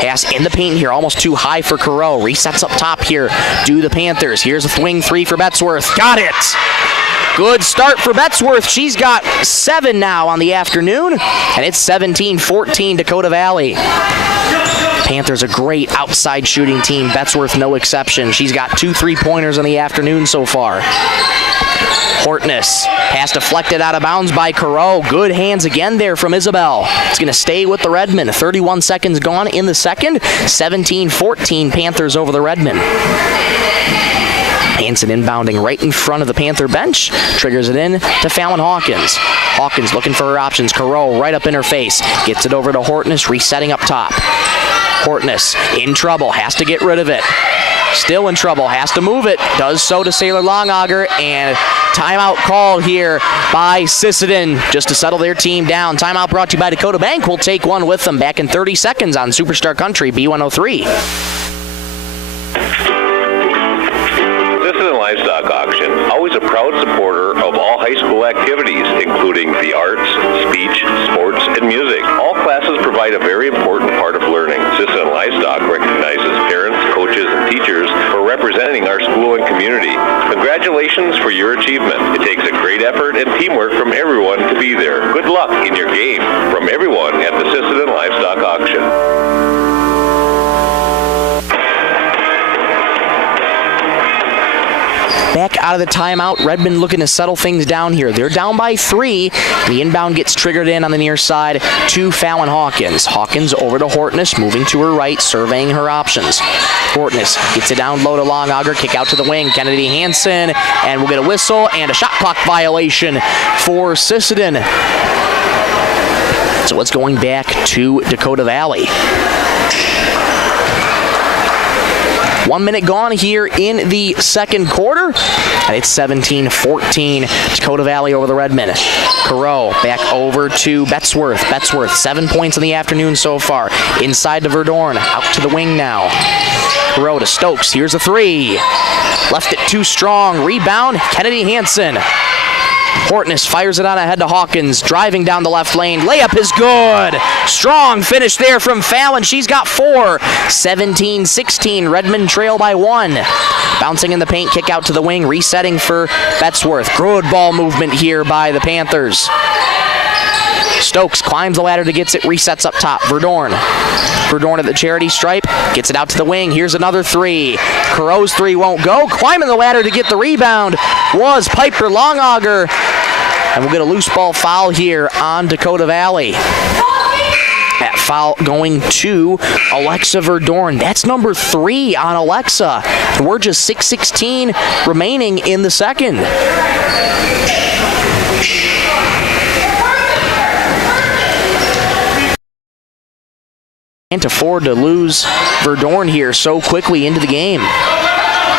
Pass in the paint here, almost too high for Careau. Resets up top here, do the Panthers. Here's a swing three for Betzworth. Got it! Good start for Betzworth. She's got 7 now on the afternoon, and it's 17-14 Dakota Valley. Panthers a great outside shooting team. Betzworth no exception. She's got 2 3-pointers on the afternoon so far. Hortness, pass deflected out of bounds by Careau. Good hands again there from Isabel. It's going to stay with the Redmen. 31 seconds gone in the second. 17-14 Panthers over the Redmen. Hanson inbounding right in front of the Panther bench. Triggers it in to Fallon Hawkins. Hawkins looking for her options. Careau right up in her face. Gets it over to Hortness, resetting up top. Hortness in trouble, has to get rid of it. Still in trouble, has to move it. Does so to Sailor Longauger, and timeout called here by Sisseton just to settle their team down. Timeout brought to you by Dakota Bank. We'll take one with them back in 30 seconds on Superstar Country B103. Sisseton Livestock Auction, always a proud supporter of all high school activities, including the arts, speech, sports, and music. All classes provide a very important part of learning. Sisseton Livestock recognizes parents, coaches, and teachers for representing our school and community. Congratulations for your achievement. It takes a great effort and teamwork from everyone to be there. Good luck in your game. From everyone at the Sisseton Livestock Auction. Back out of the timeout. Redmond looking to settle things down here. They're down by 3. The inbound gets triggered in on the near side to Fallon Hawkins. Hawkins over to Hortness, moving to her right, surveying her options. Hortness gets it down low to Longauger, kick out to the wing. Kennedy Hanson, and we'll get a whistle and a shot clock violation for Sisseton. So it's going back to Dakota Valley. 1 minute gone here in the second quarter, and it's 17-14 Dakota Valley over the Redmen. Careau back over to Betzworth. Betzworth, 7 points in the afternoon so far. Inside to Verdorn, out to the wing now. Careau to Stokes, here's a 3. Left it too strong, rebound, Kennedy Hanson. Hortness fires it on ahead to Hawkins, driving down the left lane. Layup is good. Strong finish there from Fallon. She's got 4. 17-16. Redmond trail by 1. Bouncing in the paint, kick out to the wing, resetting for Betzworth. Good ball movement here by the Panthers. Stokes climbs the ladder to gets it, resets up top. Verdorn at the charity stripe, gets it out to the wing. Here's another 3. Careau's 3 won't go. Climbing the ladder to get the rebound was Piper Longauger. And we'll get a loose ball foul here on Dakota Valley. That foul going to Alexa Verdorn. That's number 3 on Alexa. And we're just 6:16 remaining in the second. Can't afford to lose Verdorn here so quickly into the game.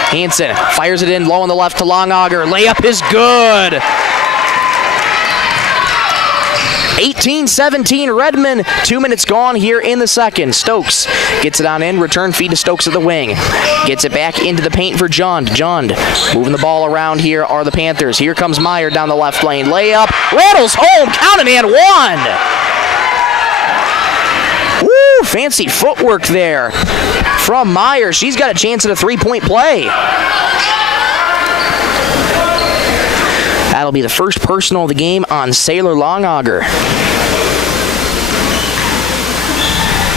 Hansen fires it in low on the left to Longauger. Layup is good. 18-17 Redmond. 2 minutes gone here in the second. Stokes gets it on in. Return feed to Stokes at the wing. Gets it back into the paint for Jund. Jund moving the ball around here are the Panthers. Here comes Meyer down the left lane. Layup. Rattles home. Count it and one. Woo! Fancy footwork there from Meyer. She's got a chance at a three-point play. That'll be the first personal of the game on Sailor Longauger.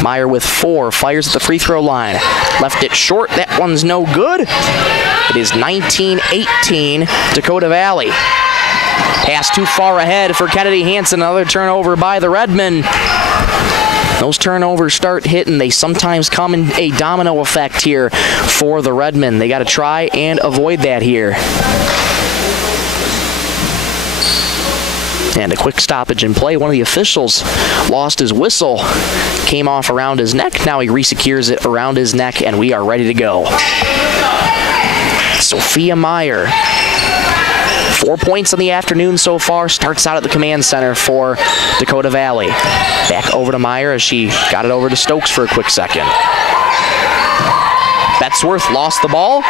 Meyer with 4, fires at the free throw line. Left it short, that one's no good. It is 19-18 Dakota Valley. Pass too far ahead for Kennedy Hansen, another turnover by the Redmen. Those turnovers start hitting. They sometimes come in a domino effect here for the Redmen. They got to try and avoid that here. And a quick stoppage in play. One of the officials lost his whistle. Came off around his neck. Now he resecures it around his neck, and we are ready to go. Sophia Meyer. 4 points in the afternoon so far. Starts out at the command center for Dakota Valley. Back over to Meyer as she got it over to Stokes for a quick second. Betzworth lost the ball.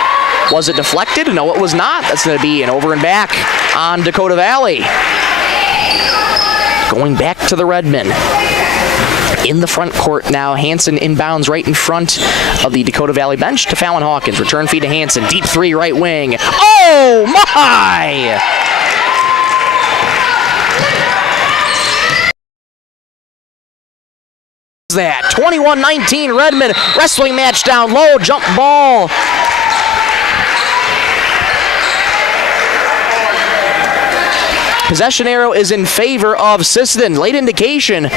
Was it deflected? No, it was not. That's going to be an over and back on Dakota Valley. Going back to the Redmen. In the front court now, Hansen inbounds right in front of the Dakota Valley bench to Fallon Hawkins. Return feed to Hansen. Deep three, right wing. Oh, my! That 21-19 Redmond. Wrestling match down low. Jump ball. Possession arrow is in favor of Sisseton. Late indication.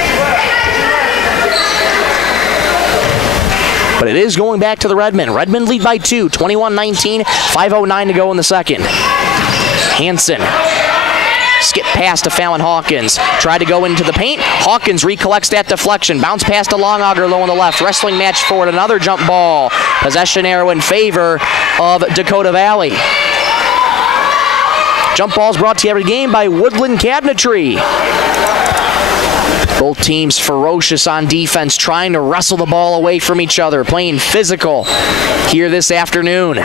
But it is going back to the Redmen. Redmen lead by 2, 21-19, 5:09 to go in the second. Hansen. Skip pass to Fallon Hawkins. Tried to go into the paint. Hawkins recollects that deflection. Bounce pass to Longauger low on the left. Wrestling match forward. Another jump ball. Possession arrow in favor of Dakota Valley. Jump balls brought to you every game by Woodland Cabinetry. Both teams ferocious on defense, trying to wrestle the ball away from each other, playing physical here this afternoon.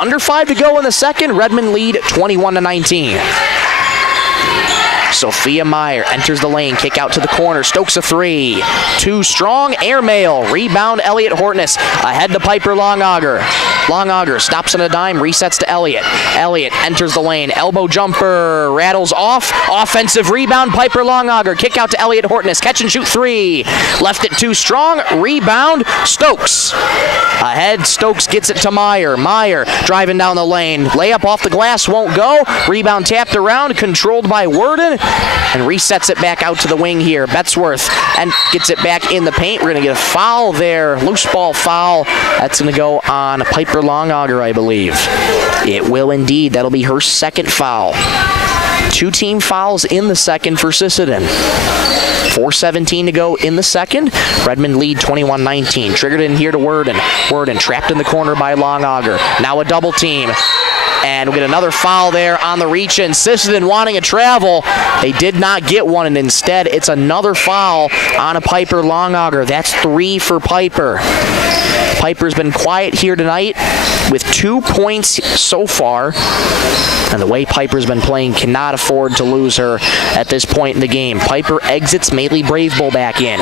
Under 5 to go in the second. Redmond lead 21-19. Sophia Meyer enters the lane, kick out to the corner. Stokes a 3. Too strong, airmail. Rebound, Elliott Hortness. Ahead to Piper Longauger. Longauger stops on a dime, resets to Elliott. Elliott enters the lane, elbow jumper, rattles off. Offensive rebound, Piper Longauger. Kick out to Elliott Hortness. Catch and shoot 3. Left it too strong. Rebound, Stokes. Ahead, Stokes gets it to Meyer. Meyer driving down the lane. Layup off the glass, won't go. Rebound tapped around, controlled by Worden. And resets it back out to the wing here. Betzworth and gets it back in the paint. We're going to get a foul there. Loose ball foul. That's going to go on Piper Longauger, I believe. It will indeed. That'll be her second foul. 2 team fouls in the second for Sisseton. 4:17 to go in the second. Redmond lead 21-19. Triggered in here to Worden. Worden trapped in the corner by Longauger. Now a double team. And we'll get another foul there on the reach-in. Sisseton wanting a travel. They did not get one, and instead it's another foul on a Piper Longauger. That's 3 for Piper. Piper's been quiet here tonight with 2 points so far. And the way Piper's been playing, cannot afford to lose her at this point in the game. Piper exits Maley Brave Bull back in.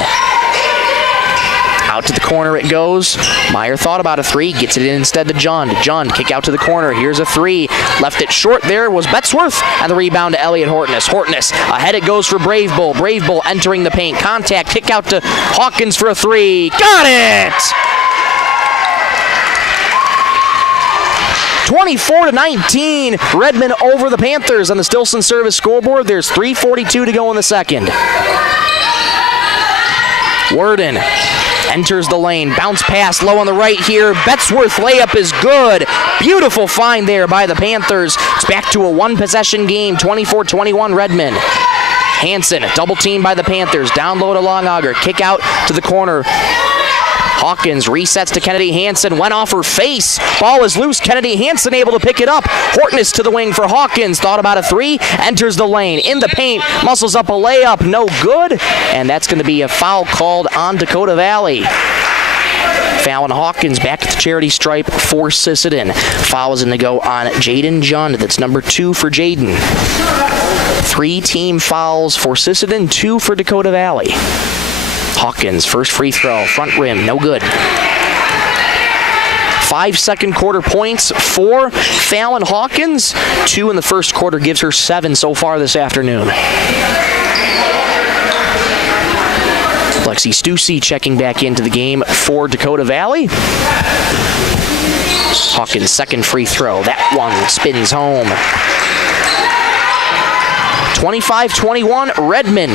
Out to the corner it goes. Meyer thought about a 3, gets it in instead to Jund. Jund, kick out to the corner. Here's a 3. Left it short there was Betzworth. And the rebound to Elliott Hortness. Hortness, ahead it goes for Brave Bull. Brave Bull entering the paint. Contact, kick out to Hawkins for a 3. Got it! 24-19. Redmond over the Panthers on the Stilson Service scoreboard. There's 3:42 to go in the second. Worden enters the lane. Bounce pass low on the right here. Betzworth layup is good. Beautiful find there by the Panthers. It's back to a 1-possession game. 24-21 Redmond. Hansen, double team by the Panthers. Down low to Longauger. Kick out to the corner. Hawkins resets to Kennedy Hansen. Went off her face. Ball is loose. Kennedy Hansen able to pick it up. Hortness to the wing for Hawkins. Thought about a three. Enters the lane. In the paint. Muscles up a layup. No good. And that's going to be a foul called on Dakota Valley. Fallon Hawkins back at the charity stripe for Sisseton. Foul is going to go on Jaden Jund. That's number 2 for Jaden. 3 team fouls for Sisseton, 2 for Dakota Valley. Hawkins, first free throw, front rim, no good. 5 second quarter points for Fallon Hawkins. 2 in the first quarter, gives her 7 so far this afternoon. Lexi Stussy checking back into the game for Dakota Valley. Hawkins' second free throw. That one spins home. 25-21, Redmond.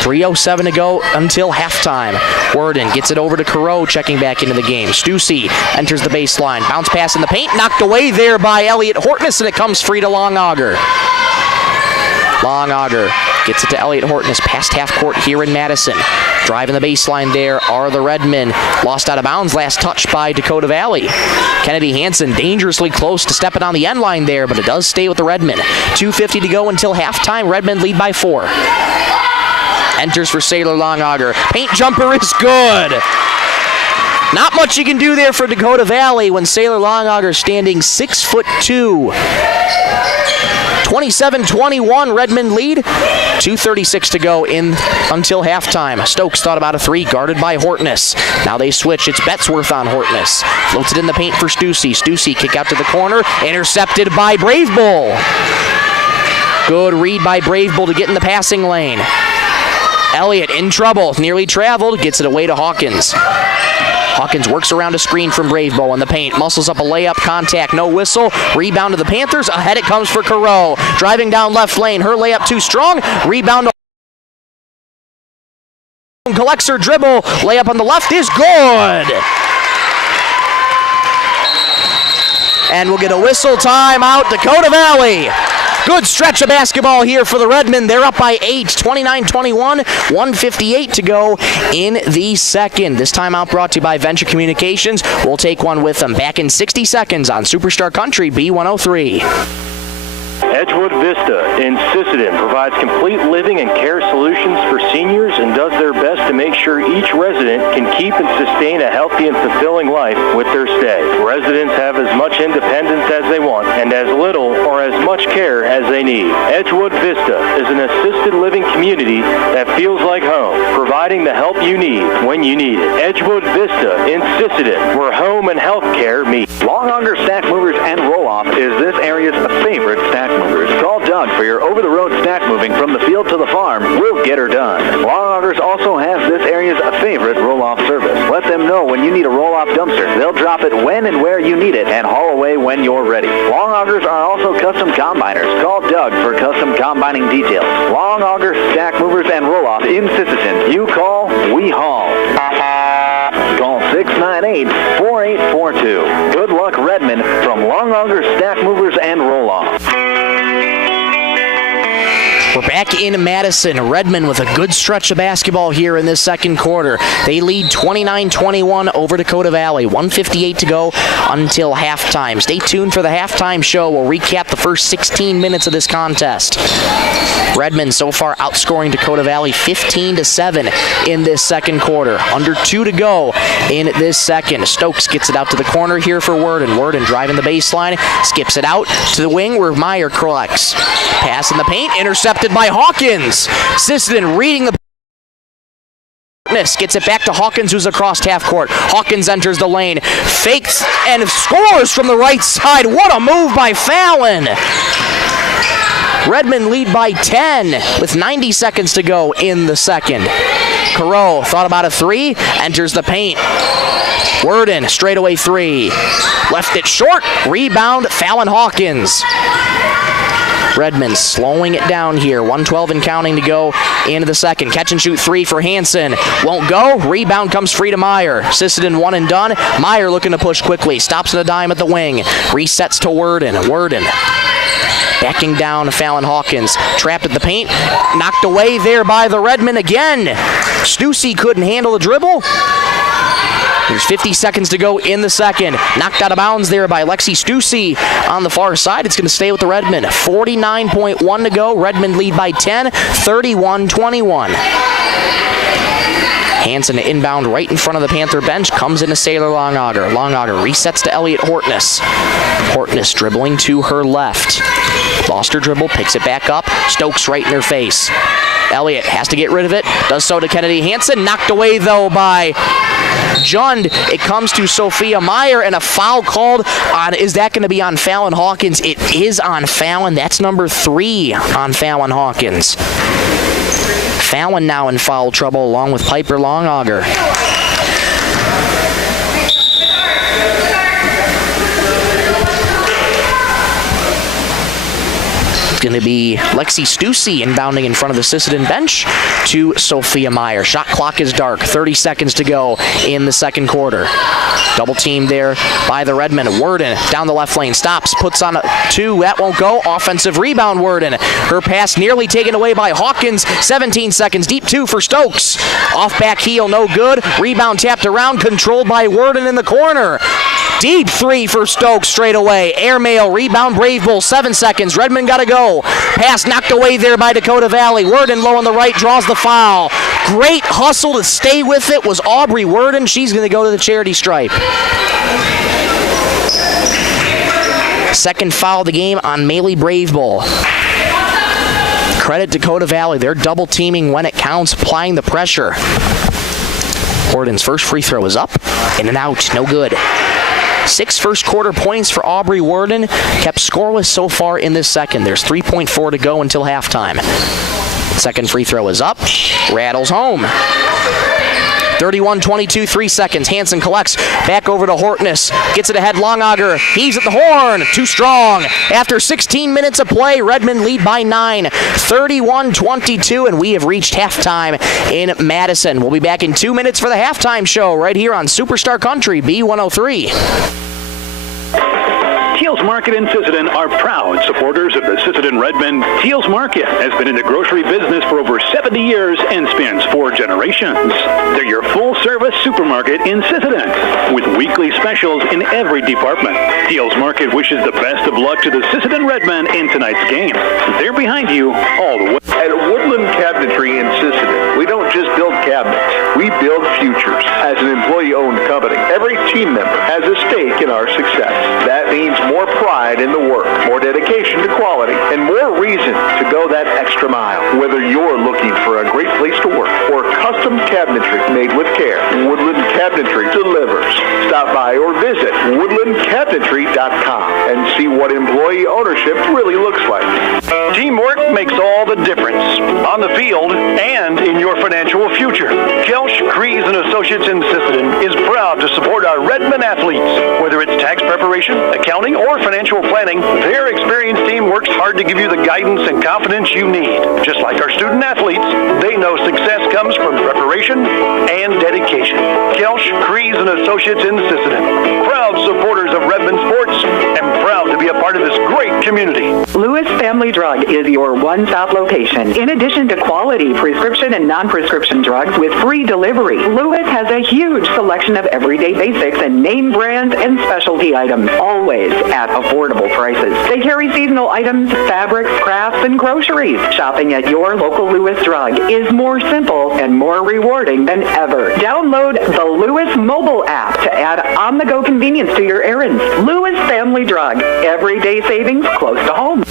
3:07 to go until halftime. Worden gets it over to Carew, checking back into the game. Stussy enters the baseline. Bounce pass in the paint. Knocked away there by Elliott Hortness, and it comes free to Longauger. Longauger gets it to Elliott Hortness past half court here in Madison. Driving the baseline there are the Redmen. Lost out of bounds, last touch by Dakota Valley. Kennedy Hansen dangerously close to stepping on the end line there, but it does stay with the Redmen. 2:50 to go until halftime. Redmen lead by 4. Enters for Sailor Longauger. Paint jumper is good. Not much you can do there for Dakota Valley when Sailor Longauger standing 6'2". 27-21, Redmond lead. 2:36 to go in until halftime. Stokes thought about a three, guarded by Hortness. Now they switch. It's Betzworth on Hortness. Floats it in the paint for Stussy. Stussy kick out to the corner. Intercepted by Brave Bull. Good read by Brave Bull to get in the passing lane. Elliott in trouble. Nearly traveled. Gets it away to Hawkins. Hawkins works around a screen from Brave Bull in the paint. Muscles up a layup, contact, no whistle. Rebound to the Panthers. Ahead it comes for Carew. Driving down left lane. Her layup too strong. Rebound to collects her dribble. Layup on the left is good. And we'll get a whistle timeout. Dakota Valley. Good stretch of basketball here for the Redmen. They're up by 8, 29-21, 1:58 to go in the second. This timeout brought to you by Venture Communications. We'll take one with them. Back in 60 seconds on Superstar Country B103. Edgewood Vista in Sisseton provides complete living and care solutions for seniors and does their best to make sure each resident can keep and sustain a healthy and fulfilling life with their stay. Residents have as much independence as they want and as little or as much care as they need. Edgewood Vista is an assisted living community that feels like home, providing the help you need when you need it. Edgewood Vista in Sisseton, where home and health care meet. Longauger Stack Movers and Roll-Off is this area's favorite stack movers. Call Doug for your over-the-road stack moving from the field to the farm. We'll get her done. Longaugers also has this area's favorite roll-off service. Let them know when you need a roll-off dumpster. They'll drop it when and where you need it and haul away when you're ready. Longaugers are also custom combiners. Call Doug for custom combining details. Longauger Stack Movers and Roll-Off in Sisseton. You call, we haul. Call 698-4842. Good luck, Redmond, from Longauger Stack Movers and Roll-Off. We're back in Madison. Redmond with a good stretch of basketball here in this second quarter. They lead 29-21 over Dakota Valley. 1:58 to go until halftime. Stay tuned for the halftime show. We'll recap the first 16 minutes of this contest. Redmond so far outscoring Dakota Valley 15-7 in this second quarter. Under 2 to go in this second. Stokes gets it out to the corner here for Worden. Worden driving the baseline. Skips it out to the wing where Meyer collects. Pass in the paint. Intercepted by Hawkins. Sisseton reading the gets it back to Hawkins, who's across half court. Hawkins enters the lane, fakes and scores from the right side. What a move by Fallon. Redmond lead by 10 with 90 seconds to go in the second. Carew thought about a three, enters the paint. Worden, straightaway three. Left it short, rebound, Fallon Hawkins. Redmond slowing it down here. 1:12 and counting to go into the second. Catch and shoot three for Hansen. Won't go. Rebound comes free to Meyer. Sisseton one and done. Meyer looking to push quickly. Stops at a dime at the wing. Resets to Worden. Worden backing down Fallon Hawkins. Trapped at the paint. Knocked away there by the Redmond again. Stussy couldn't handle the dribble. There's 50 seconds to go in the second. Knocked out of bounds there by Lexi Stussy on the far side. It's going to stay with the Redmen. 49.1 to go. Redmond lead by 10, 31-21. Hansen to inbound right in front of the Panther bench. Comes into Sailor Longauger. Longauger resets to Elliott Hortness. Hortness dribbling to her left. Lost her dribble, picks it back up. Stokes right in her face. Elliott has to get rid of it. Does so to Kennedy Hansen. Knocked away, though, by Jund. It comes to Sophia Meyer, and a foul called on. Is that going to be on Fallon Hawkins? It is on Fallon. That's number 3 on Fallon Hawkins. Fallon now in foul trouble along with Piper Longauger. It's going to be Lexi Stussy inbounding in front of the Sisseton bench to Sophia Meyer. Shot clock is dark. 30 seconds to go in the second quarter. Double team there by the Redmen. Worden down the left lane. Stops. Puts on a 2. That won't go. Offensive rebound, Worden. Her pass nearly taken away by Hawkins. 17 seconds. Deep 2 for Stokes. Off back heel. No good. Rebound tapped around. Controlled by Worden in the corner. Deep 3 for Stokes straight away. Airmail. Rebound. Brave Bull. 7 seconds. Redmond got to go. Pass knocked away there by Dakota Valley. Worden low on the right draws the foul. Great hustle to stay with it was Aubrey Worden. She's going to go to the charity stripe. Second foul of the game on Maylee Brave Bull. Credit Dakota Valley. They're double teaming when it counts, applying the pressure. Worden's first free throw is up. In and out. No good. 6 first quarter points for Aubrey Worden. Kept scoreless so far in this second. There's 3.4 to go until halftime. Second free throw is up. Rattles home. 31-22, 3 seconds. Hansen collects. Back over to Hortness. Gets it ahead. Longauger. He's at the horn. Too strong. After 16 minutes of play, Redmond lead by 9. 31-22, and we have reached halftime in Madison. We'll be back in 2 minutes for the halftime show right here on Superstar Country B103. Teals Market in Sisseton are proud supporters of the Sisseton Redmond. Teals Market has been in the grocery business for over 70 years and spans 4 generations. They're your full-service supermarket in Sisseton with weekly specials in every department. Teals Market wishes the best of luck to the Sisseton Redmen in tonight's game. They're behind you all the way. At Woodland Cabinetry in Sisseton, we don't just build cabinets, we build futures. As an employee-owned company, every team member has a stake in our success. That means more pride in the work, more dedication to quality, and more reason to go that extra mile. Whether you're looking for a great place to work or custom cabinetry made with care, Woodland Cabinetry delivers. Stop by or visit woodlandcabinetry.com and see what employee ownership really looks like. Teamwork makes all the difference on the field and in your financial future. Kelsch, Kreese & Associates in Sisseton is proud to support our Redmond athletes. Whether it's tax preparation, accounting, or financial planning, their experienced team works hard to give you the guidance and confidence you need. Just like our student athletes, they know success comes from preparation and dedication. Kelsch, Kreese & Associates in Sisseton, proud supporters of Redmond sports and proud to be a part of this great community. Lewis Family Drug is your one-stop location. In addition to quality prescription and non-prescription drugs with free delivery, Lewis has a huge selection of everyday basics and name brands and specialty items, always at affordable prices. They carry seasonal items, fabrics, crafts, and groceries. Shopping at your local Lewis Drug is more simple and more rewarding than ever. Download the Lewis mobile app to add on-the-go convenience to your errands. Lewis Family Drug. Everyday savings close to home.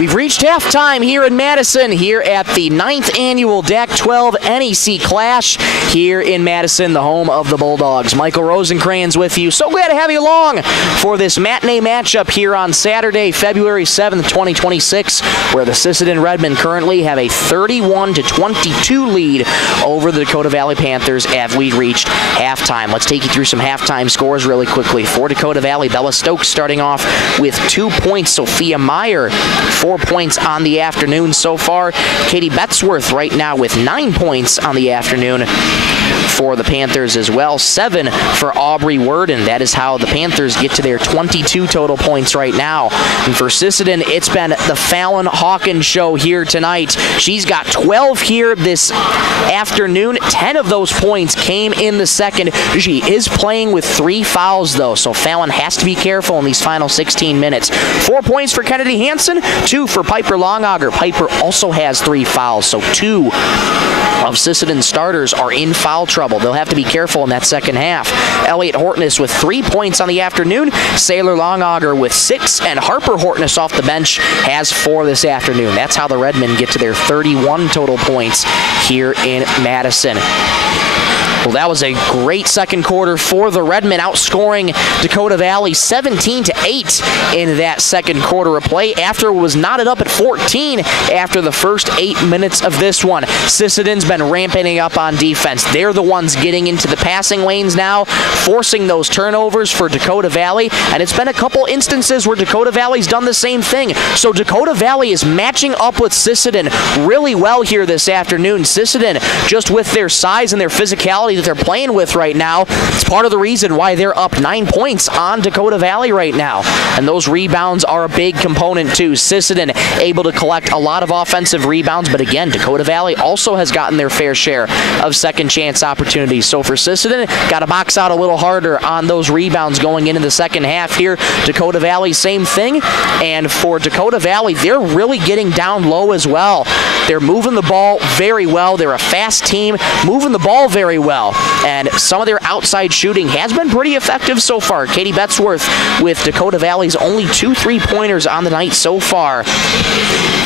We've reached halftime here in Madison, here at the 9th annual DAC 12 NEC Clash here in Madison, the home of the Bulldogs. Michael Rosencrans with you. So glad to have you along for this matinee matchup here on Saturday, February 7th, 2026, where the Sisseton Redmen currently have a 31-22 lead over the Dakota Valley Panthers as we reached halftime. Let's take you through some halftime scores really quickly. For Dakota Valley, Bella Stokes starting off with 2 points. Sophia Meyer, 4 4 points on the afternoon so far. Katie Betzworth right now with 9 points on the afternoon for the Panthers as well. 7 for Aubrey Worden. That is how the Panthers get to their 22 total points right now. And for Sisseton, it's been the Fallon Hawkins show here tonight. She's got 12 here this afternoon. 10 of those points came in the second. She is playing with 3 fouls, though, so Fallon has to be careful in these final 16 minutes. 4 points for Kennedy Hansen, 2 for Piper Longauger. Piper also has 3 fouls, so 2 of Sisseton's starters are in foul trouble. They'll have to be careful in that second half. Elliot Hortness with 3 points on the afternoon. Sailor Longauger with 6, and Harper Hortness off the bench has 4 this afternoon. That's how the Redmen get to their 31 total points here in Madison. Well, that was a great second quarter for the Redmen, outscoring Dakota Valley 17-8 in that second quarter of play after it was knotted up at 14 after the first 8 minutes of this one. Sisseton's been ramping up on defense. They're the ones getting into the passing lanes now, forcing those turnovers for Dakota Valley, and it's been a couple instances where Dakota Valley's done the same thing. So Dakota Valley is matching up with Sisseton really well here this afternoon. Sisseton, just with their size and their physicality that they're playing with right now, it's part of the reason why they're up 9 points on Dakota Valley right now. And those rebounds are a big component too. Sisseton able to collect a lot of offensive rebounds, but again, Dakota Valley also has gotten their fair share of second chance opportunities. So for Sisseton, got to box out a little harder on those rebounds going into the second half here. Dakota Valley, same thing. And for Dakota Valley, they're really getting down low as well. They're moving the ball very well. They're a fast team, moving the ball very well. And some of their outside shooting has been pretty effective so far. Katie Betzworth with Dakota Valley's only 2 3-pointers on the night so far.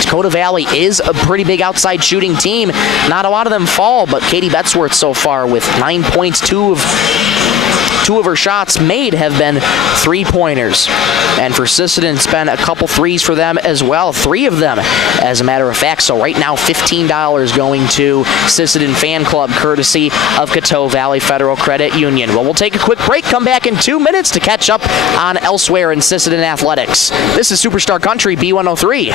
Dakota Valley is a pretty big outside shooting team. Not a lot of them fall, but Katie Betzworth so far with 9 points, 2 of her shots made have been 3-pointers. And for Sisseton, it's been a couple threes for them as well. 3 of them, as a matter of fact. So right now, $15 going to Sisseton Fan Club, courtesy of Coteau Valley Federal Credit Union. Well, we'll take a quick break, come back in 2 minutes to catch up on elsewhere in Sisseton athletics. This is Superstar Country B103.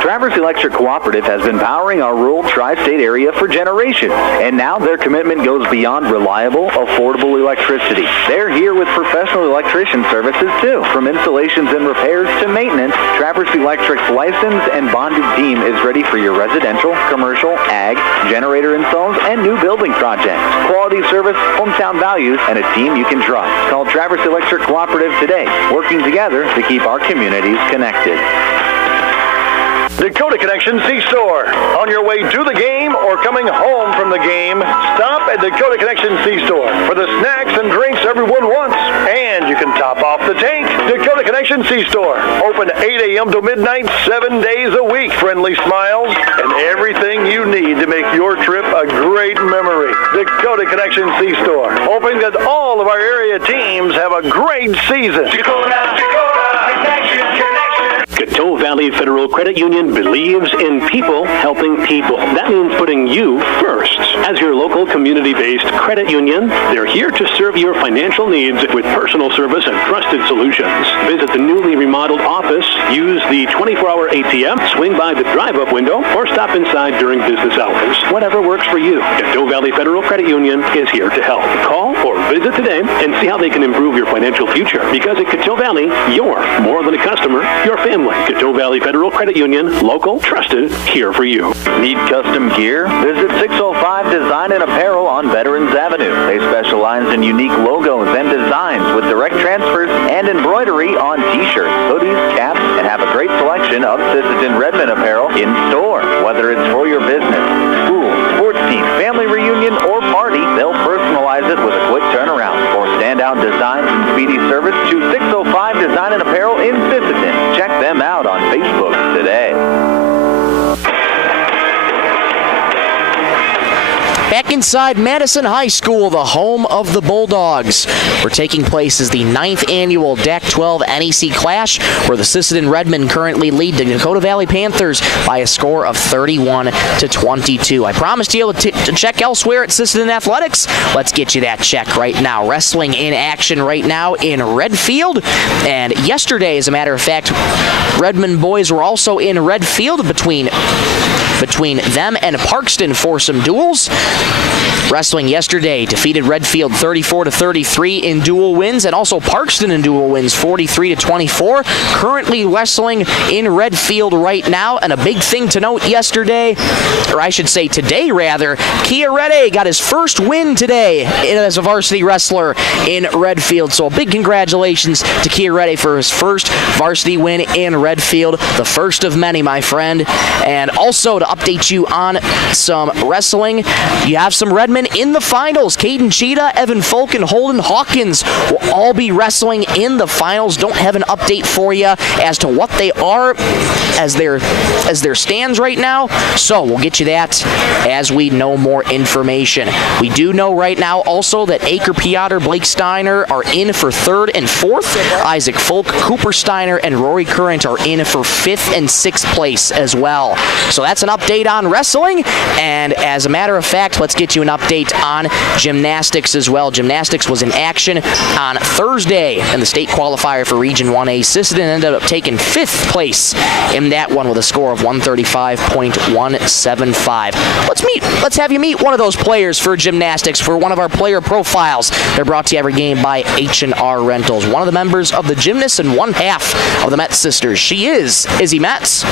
Traverse Electric Cooperative has been powering our rural tri-state area for generations, and now their commitment goes beyond reliable, affordable electricity. They're here with professional electrician services too. From installations and repairs to maintenance, Traverse Electric's licensed and bonded team is ready for your residential, commercial, ag, generator installs, and new building projects. Quality service, hometown values, and a team you can trust. Call Traverse Electric Cooperative today, working together to keep our communities connected. Dakota Connection C-Store. On your way to the game or coming home from the game, stop at Dakota Connection C-Store for the snacks and drinks everyone wants. And you can top off the tank. Dakota Connection C-Store. Open 8 a.m. to midnight, 7 days a week. Friendly smiles and everything you need to make your trip a great memory. Dakota Connection C-Store. Hoping that all of our area teams have a great season. Dakota Connection. Coteau Valley Federal Credit Union believes in people helping people. That means putting you first. As your local community-based credit union, they're here to serve your financial needs with personal service and trusted solutions. Visit the newly remodeled office, use the 24-hour ATM, swing by the drive-up window, or stop inside during business hours. Whatever works for you, Coteau Valley Federal Credit Union is here to help. Call or visit today and see how they can improve your financial future. Because at Coteau Valley, you're more than a customer, you're family. Coteau Valley Federal Credit Union, local, trusted, here for you. Need custom gear? Visit 605 Design and Apparel on Veterans Avenue. They specialize in unique logos and designs with direct transfers and embroidery on t-shirts, hoodies, caps, and have a great selection of Sisseton Redmond apparel in store. Whether it's for your business, school, sports team, family reunion, or party, they'll personalize it with a quick turnaround. For standout designs and speedy service, choose 605 Design and Apparel in Sisseton. Check them out on Facebook today. Back in inside Madison High School, the home of the Bulldogs. We're taking place as the 9th annual DAC-12 NEC Clash, where the Sisseton Redmen currently lead the Dakota Valley Panthers by a score of 31-22. I promised you to check elsewhere at Sisseton Athletics. Let's get you that check right now. Wrestling in action right now in Redfield, and yesterday, as a matter of fact, Redmond boys were also in Redfield between them and Parkston for some duels. Wrestling yesterday defeated Redfield 34-33 in dual wins, and also Parkston in dual wins 43-24. Currently wrestling in Redfield right now, and a big thing to note yesterday, or I should say today rather, Chiarete got his first win today as a varsity wrestler in Redfield. So a big congratulations to Chiarete for his first varsity win in Redfield, the first of many, my friend. And also to update you on some wrestling, you have some Redmen in the finals. Caden Cheetah, Evan Folk, and Holden Hawkins will all be wrestling in the finals. Don't have an update for you as to what they are as their stands right now, so we'll get you that as we know more information. We do know right now also that Aker Piotr, Blake Steiner are in for 3rd and 4th. Isaac Folk, Cooper Steiner, and Rory Current are in for 5th and 6th place as well. So that's an update on wrestling, and as a matter of fact, let's get you an update on gymnastics as well. Gymnastics was in action on Thursday in the state qualifier for Region 1A. Sisseton ended up taking 5th place in that one with a score of 135.175. Let's have you meet one of those players for gymnastics for one of our player profiles. They're brought to you every game by H&R Rentals. One of the members of the gymnasts and one half of the Metz sisters. She is Izzy Metz.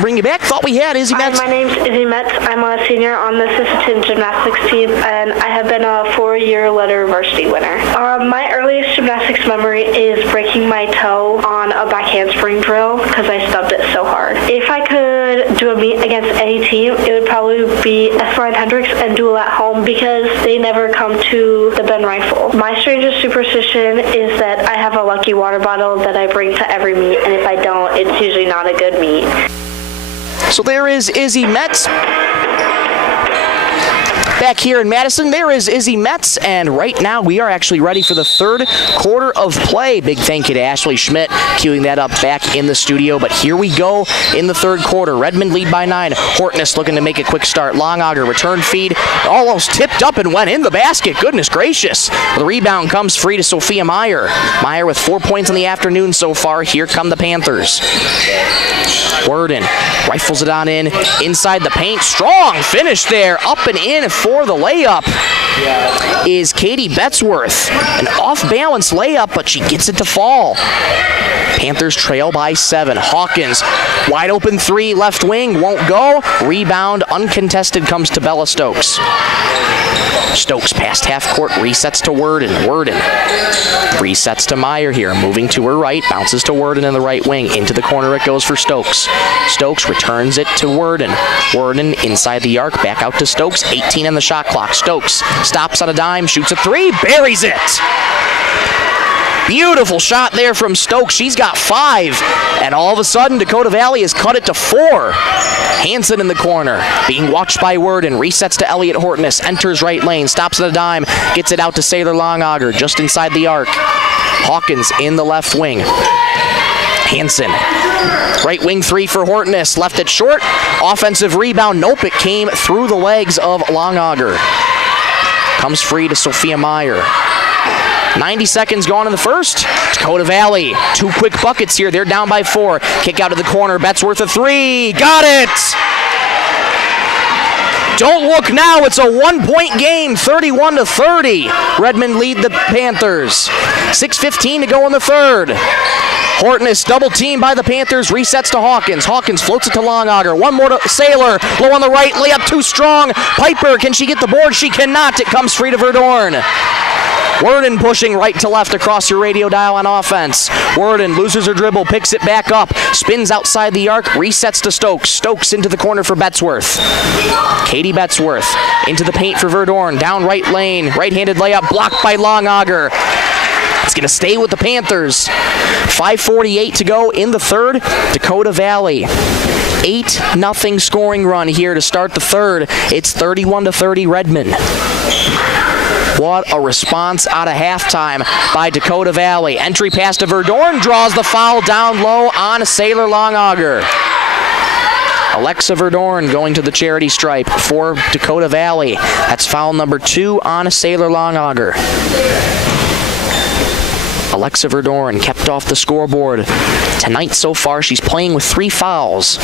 Bring you back. Thought we had Izzy Metz. Hi, my name's Izzy Metz. I'm a senior on the Sisseton gymnastics team, and I have been a 4-year letter varsity winner. My earliest gymnastics memory is breaking my toe on a back handspring drill because I stubbed it so hard. If I could do a meet against any team, it would probably be Espeline Hendricks and Duel at Home because they never come to the Ben Rifle. My strangest superstition is that I have a lucky water bottle that I bring to every meet, and if I don't, it's usually not a good meet. So there is Izzy Metz. Back here in Madison, there is Izzy Metz, and right now we are actually ready for the 3rd quarter of play. Big thank you to Ashley Schmidt queuing that up back in the studio, but here we go in the 3rd quarter. Redmond lead by 9. Hortness looking to make a quick start. Longauger return feed, almost tipped up and went in the basket. Goodness gracious. The rebound comes free to Sophia Meyer. Meyer with 4 points in the afternoon so far. Here come the Panthers. Worden rifles it on in, inside the paint. Strong finish there, up and in for the layup is Katie Betzworth. An off-balance layup, but she gets it to fall. Panthers trail by 7. Hawkins, wide open 3, left wing, won't go. Rebound, uncontested, comes to Bella Stokes. Stokes past half court, resets to Worden. Resets to Meyer here, moving to her right, bounces to Worden in the right wing. Into the corner it goes for Stokes. Stokes returns it to Worden. Worden inside the arc, back out to Stokes. 18 on the shot clock. Stokes stops on a dime, shoots a 3, buries it. Beautiful shot there from Stokes. She's got 5. And all of a sudden, Dakota Valley has cut it to 4. Hansen in the corner, being watched by Worden. Resets to Elliott Hortness. Enters right lane. Stops at a dime. Gets it out to Sailor Longauger, just inside the arc. Hawkins in the left wing. Hansen. Right wing 3 for Hortness. Left it short. Offensive rebound. Nope, it came through the legs of Longauger. Comes free to Sophia Meyer. 90 seconds gone in the first. Dakota Valley, 2 quick buckets here. They're down by 4. Kick out of the corner. Betzworth a 3. Got it! Don't look now. It's a 1-point game, 31-30. Redmond lead the Panthers. 6:15 to go in the 3rd. Hortness double teamed by the Panthers, resets to Hawkins. Hawkins floats it to Longauger. One more to Sailor, low on the right, layup too strong. Piper, can she get the board? She cannot. It comes free to Verdorn. Worden pushing right to left across your radio dial on offense. Worden loses her dribble, picks it back up, spins outside the arc, resets to Stokes. Stokes into the corner for Betzworth. Katie Betzworth into the paint for Verdorn. Down right lane, right-handed layup blocked by Longauger. It's going to stay with the Panthers. 5:48 to go in the third. Dakota Valley. 8-0 scoring run here to start the third. It's 31-30 Redmond. What a response out of halftime by Dakota Valley. Entry pass to Verdorn, draws the foul down low on Sailor Longauger. Alexa Verdorn going to the charity stripe for Dakota Valley. That's foul number 2 on Sailor Longauger. Alexa Verdorn kept off the scoreboard. Tonight so far, she's playing with 3 fouls.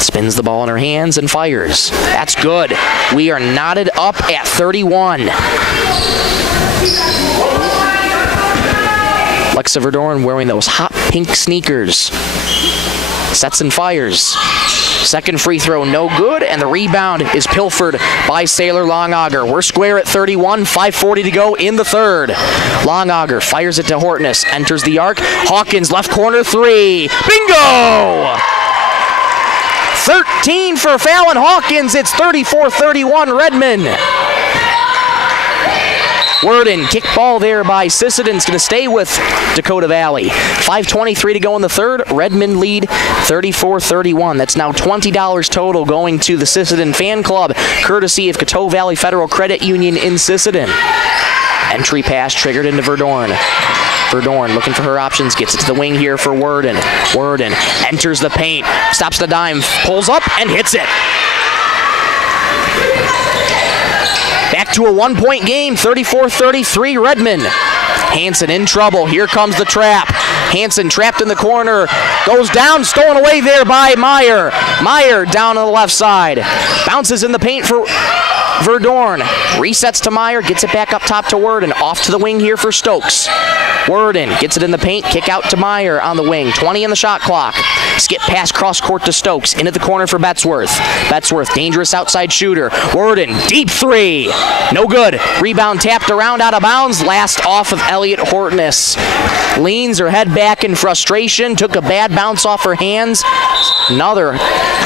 Spins the ball in her hands and fires. That's good. We are knotted up at 31. Alexa Verdorn wearing those hot pink sneakers. Sets and fires. Second free throw, no good, and the rebound is pilfered by Sailor Longauger. We're square at 31, 5:40 to go in the third. Longauger fires it to Hortness, enters the arc. Hawkins, left corner 3. Bingo! 13 for Fallon Hawkins. It's 34-31 Redmond. Worden, kick ball there by Sisseton's going to stay with Dakota Valley. 5:23 to go in the third. Redmond lead 34-31. That's now $20 total going to the Sisseton fan club, courtesy of Coteau Valley Federal Credit Union in Sisseton. Entry pass triggered into Verdorn. Verdorn looking for her options, gets it to the wing here for Worden. Worden enters the paint, stops the dime, pulls up, and hits it. Back to a 1-point game, 34-33 Redmond. Hansen in trouble. Here comes the trap. Hansen trapped in the corner. Goes down, stolen away there by Meyer. Meyer down on the left side. Bounces in the paint for Verdorn. Resets to Meyer, gets it back up top to Worden. Off to the wing here for Stokes. Worden gets it in the paint, kick out to Meyer on the wing. 20 in the shot clock. Skip pass cross court to Stokes. Into the corner for Betzworth. Betzworth, dangerous outside shooter. Worden, deep 3. No good. Rebound tapped around out of bounds. Last off of Elliott Hortness. Leans her head back in frustration. Took a bad bounce off her hands. Another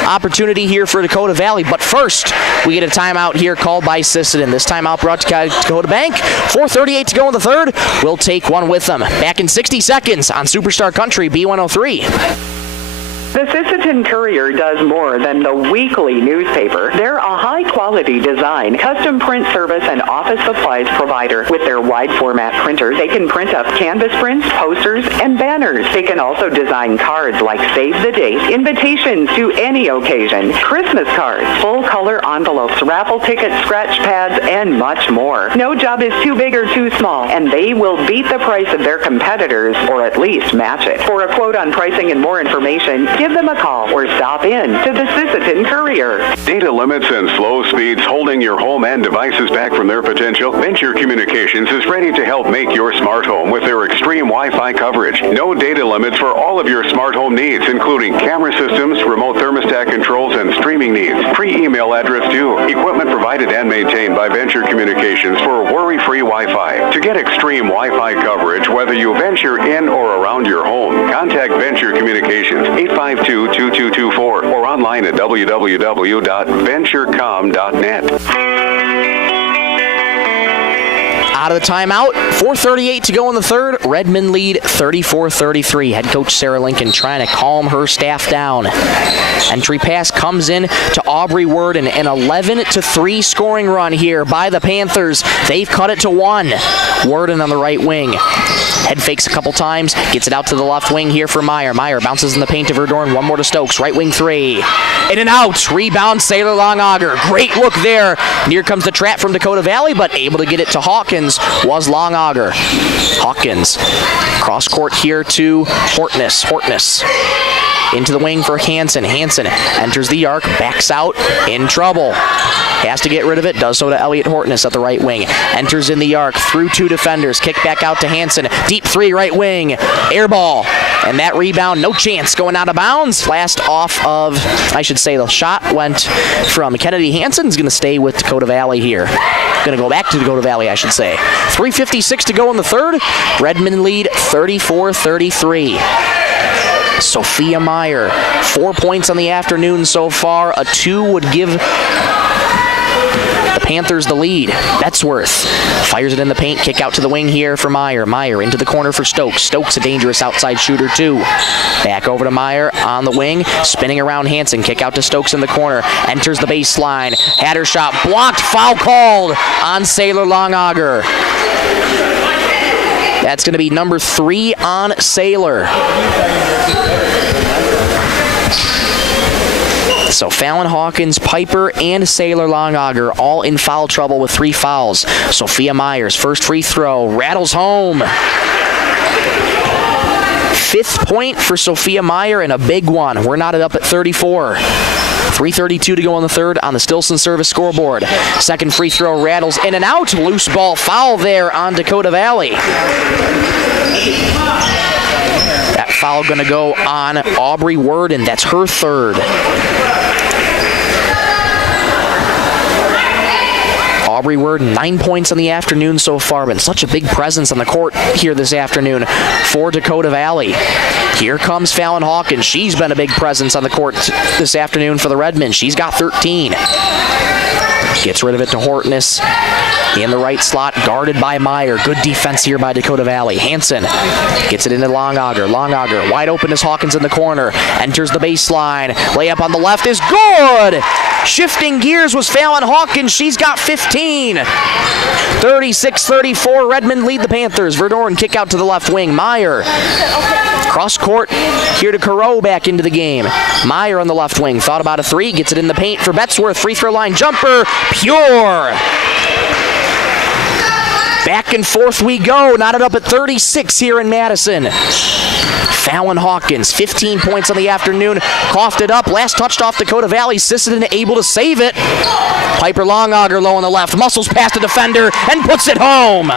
opportunity here for Dakota Valley. But first, we get a timeout here called by Sisseton. This timeout brought to Dakota Bank. 4:38 to go in the third. We'll take one with them. Back in 60 seconds on Superstar Country B103. The Sisseton Courier does more than the weekly newspaper. They're a high-quality design, custom print service, and office supplies provider. With their wide-format printers, they can print up canvas prints, posters, and banners. They can also design cards like Save the Date, invitations to any occasion, Christmas cards, full-color envelopes, raffle tickets, scratch pads, and much more. No job is too big or too small, and they will beat the price of their competitors, or at least match it. For a quote on pricing and more information, give them a call or stop in to the Sisseton Courier. Data limits and slow speeds holding your home and devices back from their potential? Venture Communications is ready to help make your smart home with their extreme Wi-Fi coverage. No data limits for all of your smart home needs, including camera systems, remote thermostat controls, and streaming needs. Free email address too. Equipment provided and maintained by Venture Communications for worry-free Wi-Fi. To get extreme Wi-Fi coverage, whether you venture in or around your home, contact Venture Communications 852-2224 or online at www.venturecom.net. Out of the timeout, 4:38 to go in the third. Redmond lead 34-33. Head coach Sarah Lincoln trying to calm her staff down. Entry pass comes in to Aubrey Worden. An 11-3 scoring run here by the Panthers. They've cut it to 1. Worden on the right wing. Head fakes a couple times, gets it out to the left wing here for Meyer. Meyer bounces in the paint to Verdorn. One more to Stokes. Right wing 3. In and out. Rebound Sailor Longauger. Great look there. And here comes the trap from Dakota Valley, but able to get it to Hawkins was Longauger. Hawkins. Cross court here to Hortness. Hortness Into the wing for Hansen. Hansen enters the arc, backs out, in trouble. Has to get rid of it, does so to Elliot Hortness at the right wing. Enters in the arc, through 2 defenders, kick back out to Hansen. Deep 3 right wing, air ball. And that rebound, no chance, going out of bounds. Last off of, I should say, the shot went from Kennedy. Hansen's going to stay with Dakota Valley here. Going to go back to Dakota Valley, I should say. 3:56 to go in the third. Redmond lead 34-33. Sophia Meyer, 4 points on the afternoon so far. A 2 would give the Panthers the lead. Betzworth fires it in the paint. Kick out to the wing here for Meyer. Meyer into the corner for Stokes. Stokes, a dangerous outside shooter too. Back over to Meyer on the wing. Spinning around Hansen. Kick out to Stokes in the corner. Enters the baseline. Had her shot blocked. Foul called on Sailor Longauger. That's going to be number 3 on Sailor. So Fallon Hawkins, Piper, and Sailor Longauger all in foul trouble with 3 fouls. Sophia Myers, first free throw, rattles home. 5th point for Sophia Meyer and a big one. We're knotted up at 34. 3:32 to go in the third on the Stilson service scoreboard. Second free throw rattles in and out. Loose ball foul there on Dakota Valley. That foul going to go on Aubrey Worden. That's her third. Aubrey Worden, 9 points on the afternoon so far. Been such a big presence on the court here this afternoon for Dakota Valley. Here comes Fallon Hawkins. She's been a big presence on the court this afternoon for the Redmen. She's got 13. Gets rid of it to Hortness in the right slot, guarded by Meyer. Good defense here by Dakota Valley. Hansen gets it into Longauger. Longauger wide open as Hawkins in the corner. Enters the baseline. Layup on the left is good. Shifting gears was Fallon Hawkins. She's got 15. 36-34. Redmond lead the Panthers. Verdorn kick out to the left wing. Meyer cross court here to Careau back into the game. Meyer on the left wing. Thought about a 3. Gets it in the paint for Betzworth. Free throw line jumper. Pure. Back and forth we go. Knotted up at 36 here in Madison. Fallon Hawkins, 15 points on the afternoon. Coughed it up. Last touched off Dakota Valley. Sisseton able to save it. Piper Longauger low on the left. Muscles past the defender and puts it home.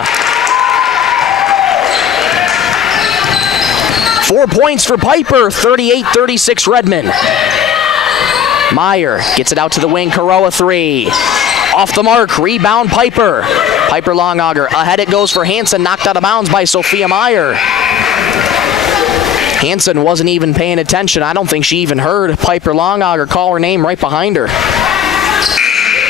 4 points for Piper. 38-36 Redmond. Meyer gets it out to the wing. Caroa 3. Off the mark. Rebound Piper. Piper Longauger. Ahead it goes for Hansen. Knocked out of bounds by Sophia Meyer. Hansen wasn't even paying attention. I don't think she even heard Piper Longauger call her name right behind her.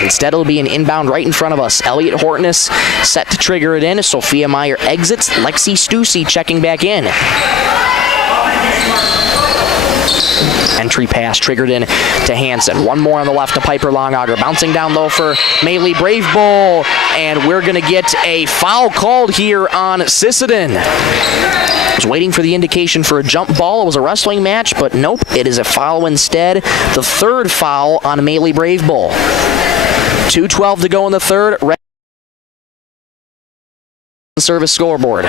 Instead, it'll be an inbound right in front of us. Elliot Hortness set to trigger it in. Sophia Meyer exits. Lexi Stussy checking back in. Entry pass triggered in to Hansen. One more on the left to Piper Longauger. Bouncing down low for Maylee Brave Bull. And we're going to get a foul called here on Sisseton. I was waiting for the indication for a jump ball. It was a wrestling match, but nope, it is a foul instead. The third foul on Maylee Brave Bull. 2:12 to go in the third. Service scoreboard.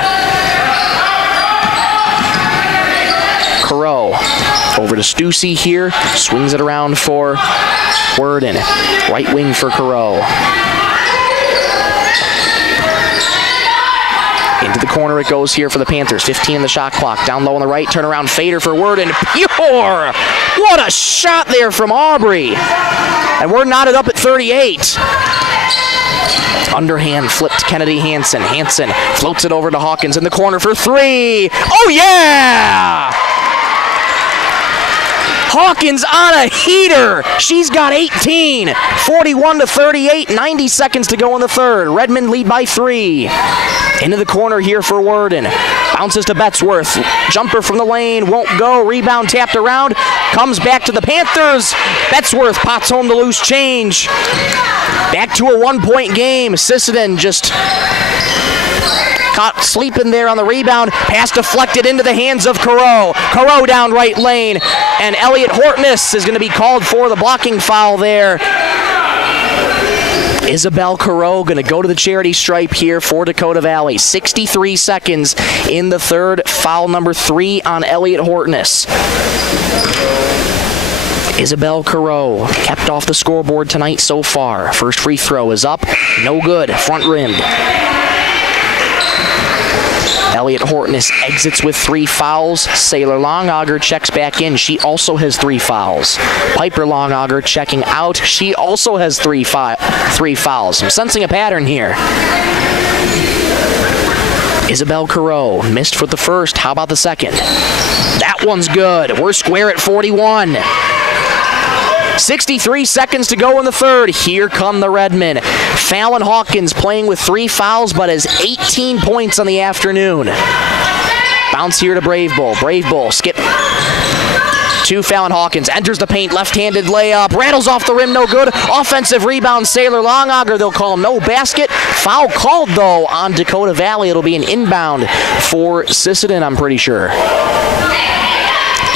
Careau over to Stussy here. Swings it around for Worden. Right wing for Careau. Into the corner it goes here for the Panthers. 15 in the shot clock. Down low on the right. Turnaround fader for Worden. Pure! What a shot there from Aubrey. And we're knotted up at 38. Underhand flipped Kennedy Hansen. Hansen floats it over to Hawkins in the corner for 3. Oh yeah! Hawkins on a heater. She's got 18. 41-38. 90 seconds to go in the third. Redmond lead by 3. Into the corner here for Worden. Bounces to Betzworth. Jumper from the lane. Won't go. Rebound tapped around. Comes back to the Panthers. Betzworth pots home the loose change. Back to a 1-point game. Sisseton just caught sleeping there on the rebound. Pass deflected into the hands of Careau. Careau down right lane. And Elliot Hortness is going to be called for the blocking foul there. Isabel Carreau going to go to the charity stripe here for Dakota Valley. 63 seconds in the third. Foul number 3 on Elliot Hortness. Isabel Carreau kept off the scoreboard tonight so far. First free throw is up. No good. Front rimmed. Elliot Hortness exits with 3 fouls. Sailor Longauger checks back in. She also has 3 fouls. Piper Longauger checking out. She also has 3 fouls. I'm sensing a pattern here. Isabel Carreau missed for the first. How about the second? That one's good. We're square at 41. 63 seconds to go in the third. Here come the Redmen. Fallon Hawkins playing with 3 fouls, but has 18 points on the afternoon. Bounce here to Brave Bull. Brave Bull skip to Fallon Hawkins. Enters the paint. Left-handed layup. Rattles off the rim. No good. Offensive rebound. Sailor Longauger. They'll call no basket. Foul called, though, on Dakota Valley. It'll be an inbound for Sisseton, I'm pretty sure.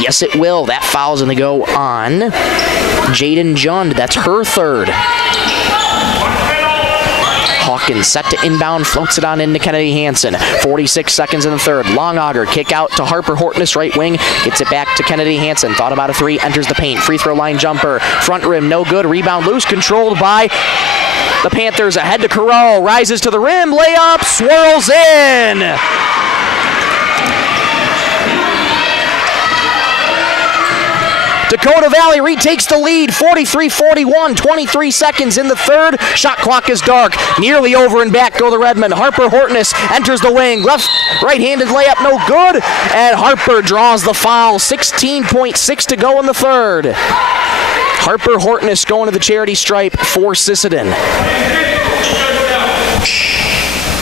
Yes, it will. That foul's going to go on Jaden Jund. That's her third. Hawkins set to inbound, floats it on into Kennedy Hansen. 46 seconds in the third. Longauger kick out to Harper Hortness, right wing. Gets it back to Kennedy Hansen. Thought about a 3, enters the paint. Free throw line jumper. Front rim, no good. Rebound loose, controlled by the Panthers. Ahead to Carreau. Rises to the rim. Layup, swirls in. Dakota Valley retakes the lead, 43-41, 23 seconds in the third. Shot clock is dark. Nearly over and back go the Redmen. Harper Hortness enters the wing. Right-handed layup, no good. And Harper draws the foul. 16.6 to go in the third. Harper Hortness going to the charity stripe for Sisseton.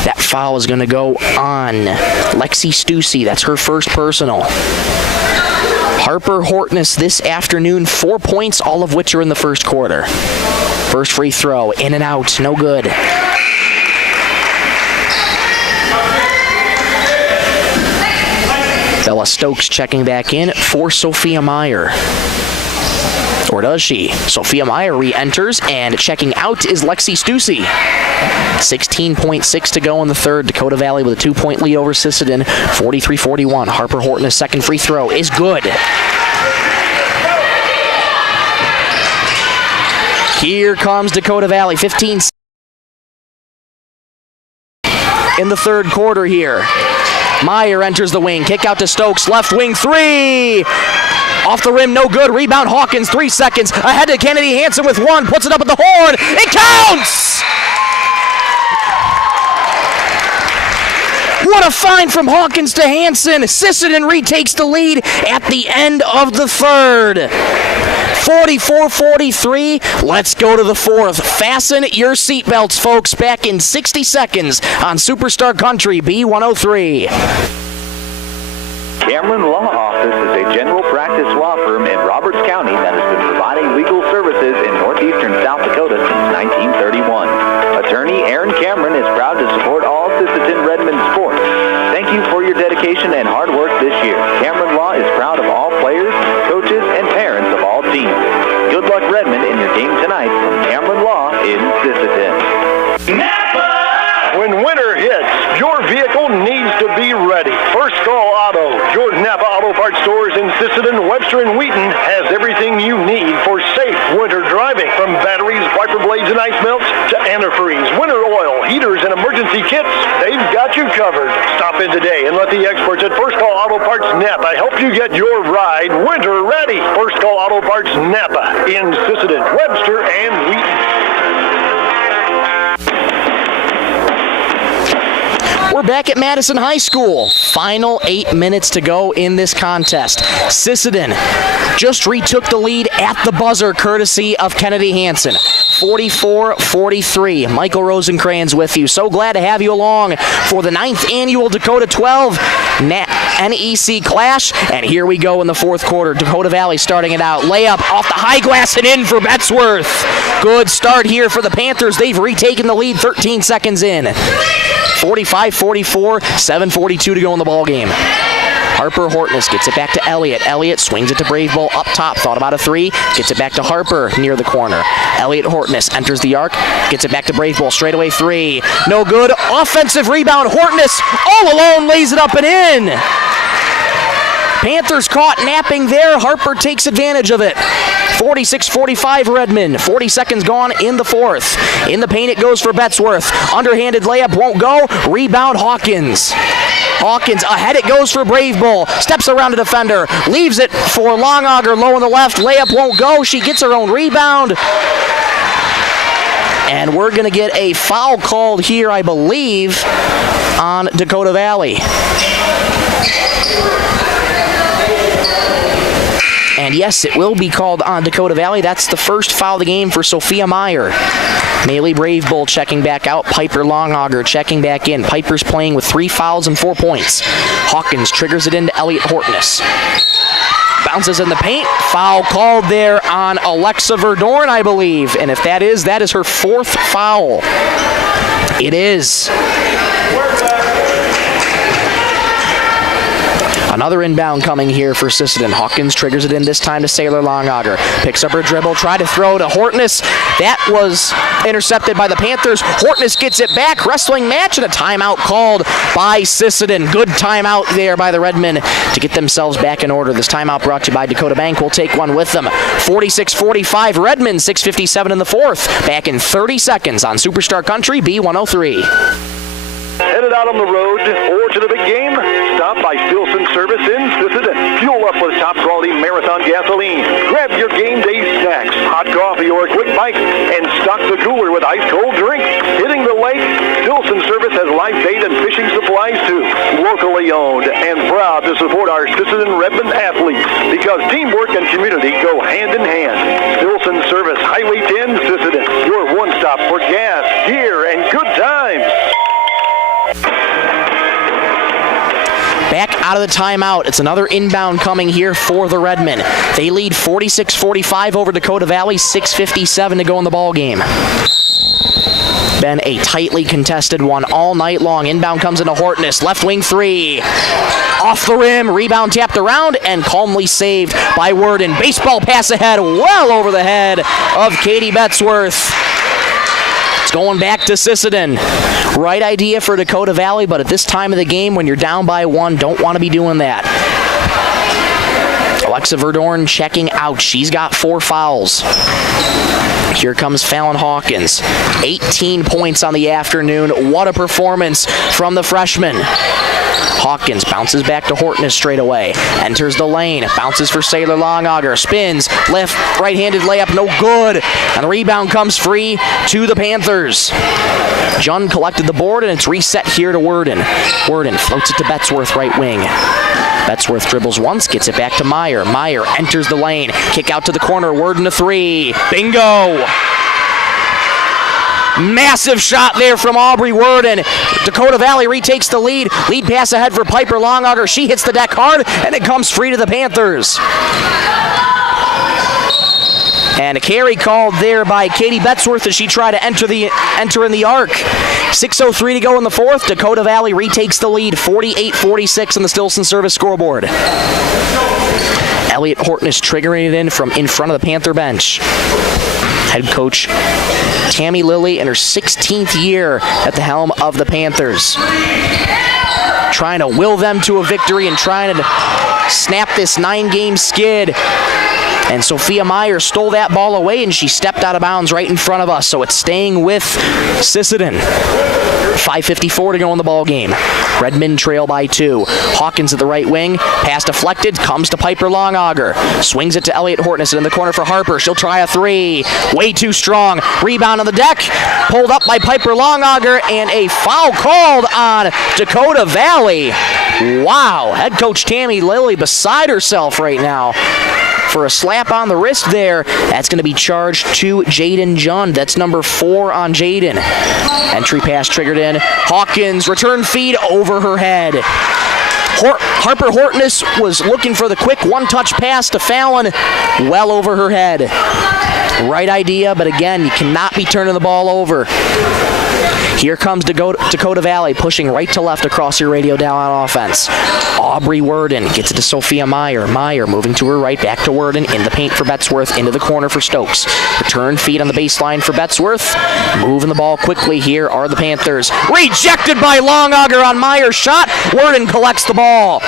That foul is going to go on Lexi Stussy. That's her first personal. Harper Hortness this afternoon, 4 points, all of which are in the first quarter. First free throw, in and out, no good. Bella Stokes checking back in for Sophia Meyer. Or does she? Sophia Meyer re-enters, and checking out is Lexi Stussy. 16.6 to go in the third. Dakota Valley with a 2-point lead over Sisseton, 43-41. Harper Hortness' second free throw is good. Here comes Dakota Valley, 15 in the third quarter here. Meyer enters the wing, kick out to Stokes, left wing 3! Off the rim, no good. Rebound Hawkins, 3 seconds. Ahead to Kennedy Hansen with 1. Puts it up at the horn. It counts! What a find from Hawkins to Hansen. Sisseton retakes the lead at the end of the third. 44-43. Let's go to the fourth. Fasten your seatbelts, folks. Back in 60 seconds on Superstar Country B103. Cameron Law Office is a general practice law firm in Roberts County that has been providing legal services in northeastern South Dakota since 1931. Attorney Aaron Cameron is proud to support all Sisseton Redmen sports. Thank you for your dedication and hard work this year. Cameron Law is proud of all players, coaches, and parents of all teams. Good luck, Redmen, in your game tonight from Cameron Law in Sisseton. When winter hits, your vehicle needs to be ready. First Call Auto, your Napa Auto Parts stores in Sisseton, Webster, and Wheaton has everything you need for safe winter driving. From batteries, wiper blades, and ice melts to antifreeze, winter oil, heaters, and emergency kits, they've got you covered. Stop in today and let the experts at First Call Auto Parts Napa help you get your ride winter ready. First Call Auto Parts Napa in Sisseton, Webster, and Wheaton. We're back at Madison High School. Final 8 minutes to go in this contest. Sisseton just retook the lead at the buzzer, courtesy of Kennedy Hansen. 44-43. Michael Rosencrans with you. So glad to have you along for the 9th annual Dakota 12 NEC Clash. And here we go in the fourth quarter. Dakota Valley starting it out. Layup off the high glass and in for Betzworth. Good start here for the Panthers. They've retaken the lead 13 seconds in. 45-44, 7:42 to go in the ball game. Harper Hortness gets it back to Elliott. Elliott swings it to Brave Bull up top. Thought about a three. Gets it back to Harper near the corner. Elliott Hortness enters the arc. Gets it back to Brave Bull. Straightaway three. No good. Offensive rebound. Hortness all alone lays it up and in. Panthers caught napping there. Harper takes advantage of it. 46-45 Redmond. 40 seconds gone in the fourth. In the paint it goes for Betzworth. Underhanded layup won't go. Rebound Hawkins. Hawkins ahead it goes for Brave Bull. Steps around a defender. Leaves it for Longauger low on the left. Layup won't go. She gets her own rebound. And we're going to get a foul called here, I believe, on Dakota Valley. And yes, it will be called on Dakota Valley. That's the first foul of the game for Sophia Meyer. Maley Brave Bull checking back out. Piper Longauger checking back in. Piper's playing with 3 fouls and 4 points. Hawkins triggers it into Elliott Hortness. Bounces in the paint. Foul called there on Alexa Verdorn, I believe. And if that is her 4th foul. It is. Another inbound coming here for Sisseton. Hawkins triggers it in this time to Sailor Longauger. Picks up her dribble, try to throw to Hortness. That was intercepted by the Panthers. Hortness gets it back. Wrestling match and a timeout called by Sisseton. Good timeout there by the Redmen to get themselves back in order. This timeout brought to you by Dakota Bank. We'll take one with them. 46-45 Redmond, 6:57 in the fourth. Back in 30 seconds on Superstar Country B103. Headed out on the road or to the big game? Stop by Stilson Service in Sisseton. Fuel up with top quality Marathon gasoline. Grab your game day snacks, hot coffee or a quick bite, and stock the cooler with ice cold drinks. Hitting the lake? Stilson Service has live bait and fishing supplies too. Locally owned and proud to support our Sisseton Redmond athletes because teamwork and community go hand in hand. Stilson Service, Highway 10, Sisseton. Your one stop for gas, gear, and good times. Back out of the timeout. It's another inbound coming here for the Redmen. They lead 46-45 over Dakota Valley, 6:57 to go in the ball game. Been a tightly contested one all night long. Inbound comes into Hortness. Left wing three. Off the rim. Rebound tapped around and calmly saved by Worden. Baseball pass ahead, well over the head of Katie Betzworth. It's going back to Sisseton. Right idea for Dakota Valley, but at this time of the game, when you're down by 1, don't want to be doing that. Alexa Verdorn checking out. She's got 4 fouls. Here comes Fallon Hawkins. 18 points on the afternoon. What a performance from the freshman. Hawkins bounces back to Hortness straight away. Enters the lane. Bounces for Sailor Longauger. Spins. Left right-handed layup. No good. And the rebound comes free to the Panthers. Jun collected the board, and it's reset here to Worden. Worden floats it to Betzworth right wing. Betzworth dribbles once, gets it back to Meyer. Meyer enters the lane. Kick out to the corner. Worden to 3. Bingo! Massive shot there from Aubrey Worden. Dakota Valley retakes the lead. Lead pass ahead for Piper Longauger. She hits the deck hard, and it comes free to the Panthers. And a carry called there by Katie Betzworth as she tried to enter in the arc. 6:03 to go in the fourth. Dakota Valley retakes the lead, 48-46 on the Stilson Service scoreboard. Elliott Hortness triggering it in from in front of the Panther bench. Head coach Tammy Lilly in her 16th year at the helm of the Panthers. Trying to will them to a victory and trying to snap this 9-game skid. And Sophia Meyer stole that ball away, and she stepped out of bounds right in front of us. So it's staying with Sisseton. 5:54 to go in the ball game. Redmond trail by 2. Hawkins at the right wing. Pass deflected. Comes to Piper Longauger. Swings it to Elliott Hortness in the corner for Harper. She'll try a 3. Way too strong. Rebound on the deck. Pulled up by Piper Longauger, and a foul called on Dakota Valley. Wow. Head coach Tammy Lilly beside herself right now. For a slap on the wrist there. That's going to be charged to Jaden Jund. That's number 4 on Jaden. Entry pass triggered in. Hawkins, return feed over her head. Harper Hortness was looking for the quick one-touch pass to Fallon. Well over her head. Right idea, but again, you cannot be turning the ball over. Here comes Dakota Valley pushing right to left across your radio dial on offense. Aubrey Worden gets it to Sophia Meyer. Meyer moving to her right, back to Worden, in the paint for Betzworth, into the corner for Stokes. Return feed on the baseline for Betzworth. Moving the ball quickly here are the Panthers. Rejected by Longauger on Meyer's shot. Worden collects the ball.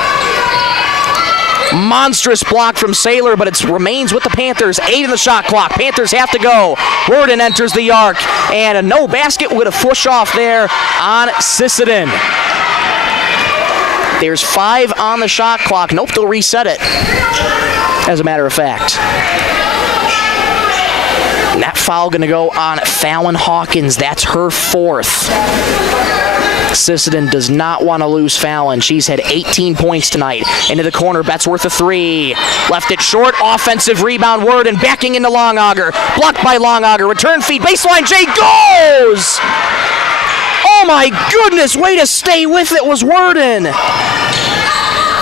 Monstrous block from Saylor, but it remains with the Panthers. 8 in the shot clock. Panthers have to go. Worden enters the arc, and a no basket with a push off there on Sisseton. There's 5 on the shot clock. Nope, they'll reset it, as a matter of fact. And that foul going to go on Fallon Hawkins. That's her 4th. Sisseton does not want to lose Fallon. She's had 18 points tonight. Into the corner, Betzworth a 3. Left it short, offensive rebound, Worden backing into Longauger. Blocked by Longauger, return feed, baseline, Jay goes! Oh my goodness, way to stay with it was Worden.